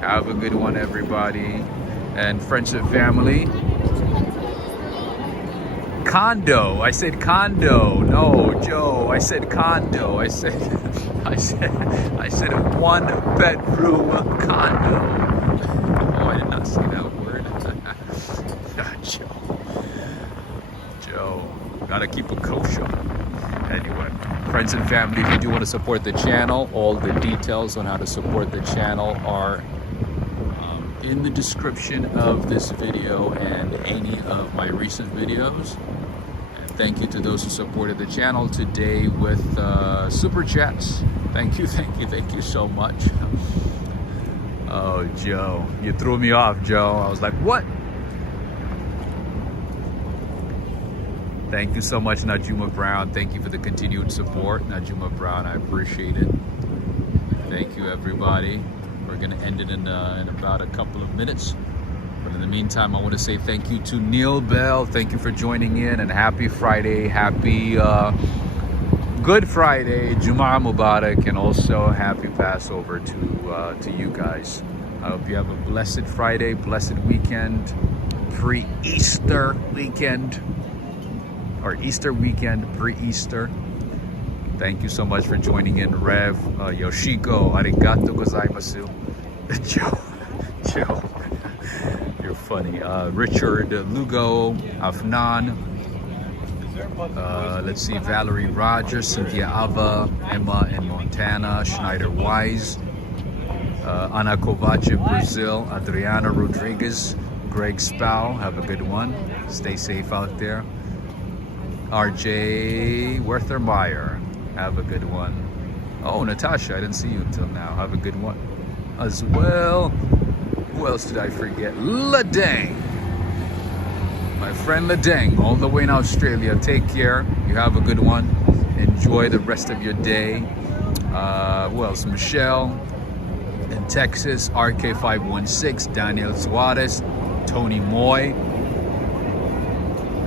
Have a good one, everybody. And friends and family. Condo. I said condo. No, Joe. I said condo. I said a 1-bedroom condo. Oh, I did not say that word. Joe, gotta keep it kosher. Anyway, friends and family, if you do want to support the channel, all the details on how to support the channel are in the description of this video and any of my recent videos. And thank you to those who supported the channel today with super chats. Thank you so much. Oh, Joe, you threw me off, Joe. I was like, what? Thank you so much, Najuma Brown. Thank you for the continued support, Najuma Brown. I appreciate it. Thank you, everybody. We're going to end it in about a couple of minutes. But in the meantime, I want to say thank you to Neil Bell. Thank you for joining in, and happy Friday. Happy Good Friday, Jumu'ah Mubarak, and also happy Passover to you guys. I hope you have a blessed Friday, blessed weekend, pre-Easter weekend, or Easter weekend, pre-Easter. Thank you so much for joining in, Rev, Yoshiko, arigato gozaimasu. Joe, you're funny. Richard, Lugo, Afnan, let's see, Valerie Rogers, Cynthia Ava, Emma in Montana, Schneider Wise, Ana Kovac in Brazil, Adriana Rodriguez, Greg Spau, have a good one. Stay safe out there. RJ Werthermeyer, have a good one. Oh, Natasha, I didn't see you until now. Have a good one as well. Who else did I forget? Ladang. My friend Ladang, all the way in Australia. Take care. You have a good one. Enjoy the rest of your day. Who else? Michelle in Texas. RK516. Daniel Suarez. Tony Moy.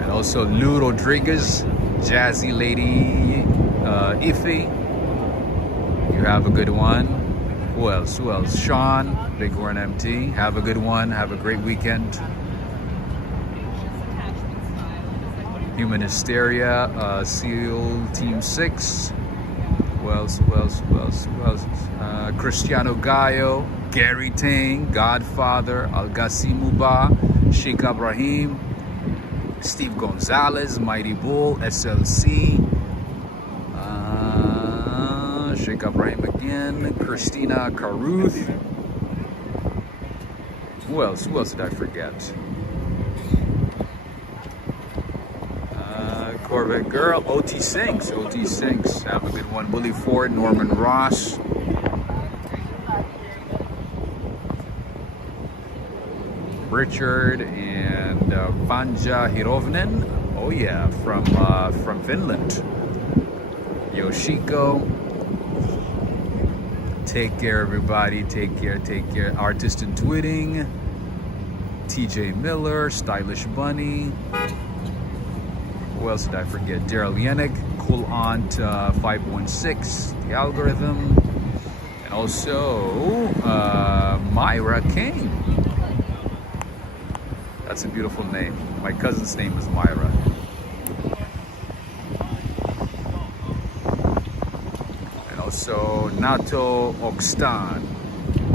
And also Lou Rodriguez. Jazzy Lady Ife. You have a good one. Who else? Sean, Bighorn MT. Have a good one. Have a great weekend. Human Hysteria, SEAL Team 6. Who else? Cristiano Gallo, Gary Tang, Godfather, Al-Ghassim Muba, Sheikh Ibrahim, Steve Gonzalez, Mighty Bull, SLC, Sheikh Ibrahim again, Christina Caruth. Who else did I forget? Corvette Girl, OT Sinks, have a good one. Willie Ford, Norman Ross. Richard and Vanja Hirovnen. Oh yeah, from Finland. Yoshiko. Take care, everybody. Take care. Artist in Twitting. TJ Miller, Stylish Bunny. Who else did I forget? Daryl Yannick, Cool Aunt 516, The Algorithm, and also Myra King. That's a beautiful name. My cousin's name is Myra. And also Nato Okstan.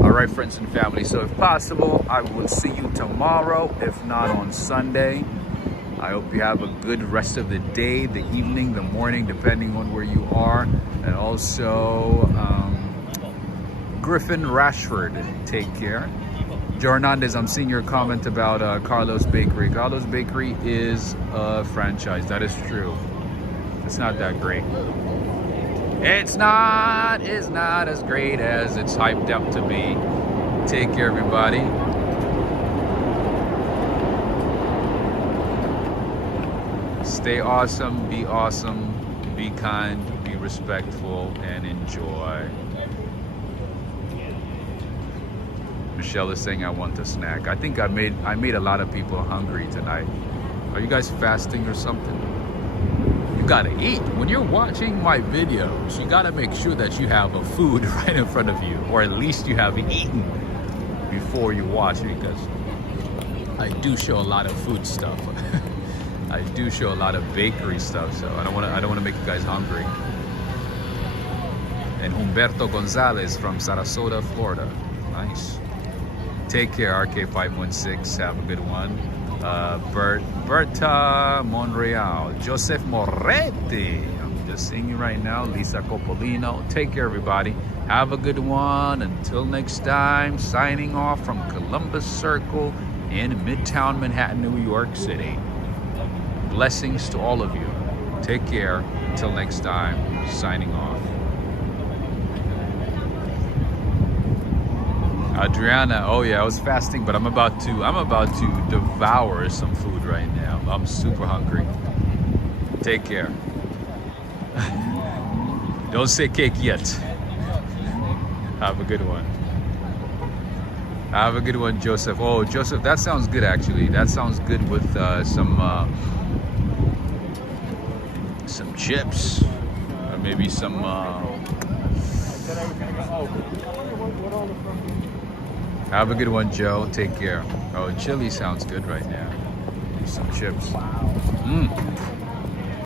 All right, friends and family. So if possible, I will see you tomorrow, if not on Sunday. I hope you have a good rest of the day, the evening, the morning, depending on where you are. And also, Griffin Rashford, take care. Joe Hernandez, I'm seeing your comment about Carlos Bakery. Carlos Bakery is a franchise. That is true. It's not that great. It's not as great as it's hyped up to be. Take care, everybody. Stay awesome, be kind, be respectful, and enjoy. Michelle is saying I want a snack. I think I made a lot of people hungry tonight. Are you guys fasting or something? You gotta eat. When you're watching my videos, you gotta make sure that you have a food right in front of you, or at least you have eaten before you watch, because I do show a lot of food stuff. I do show a lot of bakery stuff, so I don't want to make you guys hungry. And Humberto Gonzalez from Sarasota, Florida. Nice. Take care, RK516. Have a good one. Berta Monreal, Joseph Moretti. I'm just seeing you right now. Lisa Copolino. Take care, everybody. Have a good one. Until next time, signing off from Columbus Circle in Midtown Manhattan, New York City. Blessings to all of you. Take care. Until next time, signing off. Adriana, oh yeah, I was fasting, but I'm about to devour some food right now. I'm super hungry. Take care. Don't say cake yet. Have a good one. Have a good one, Joseph. Oh, Joseph, that sounds good actually. That sounds good with some chips, or maybe some. Have a good one, Joe. Take care. Oh, chili sounds good right now. Some chips. Mmm.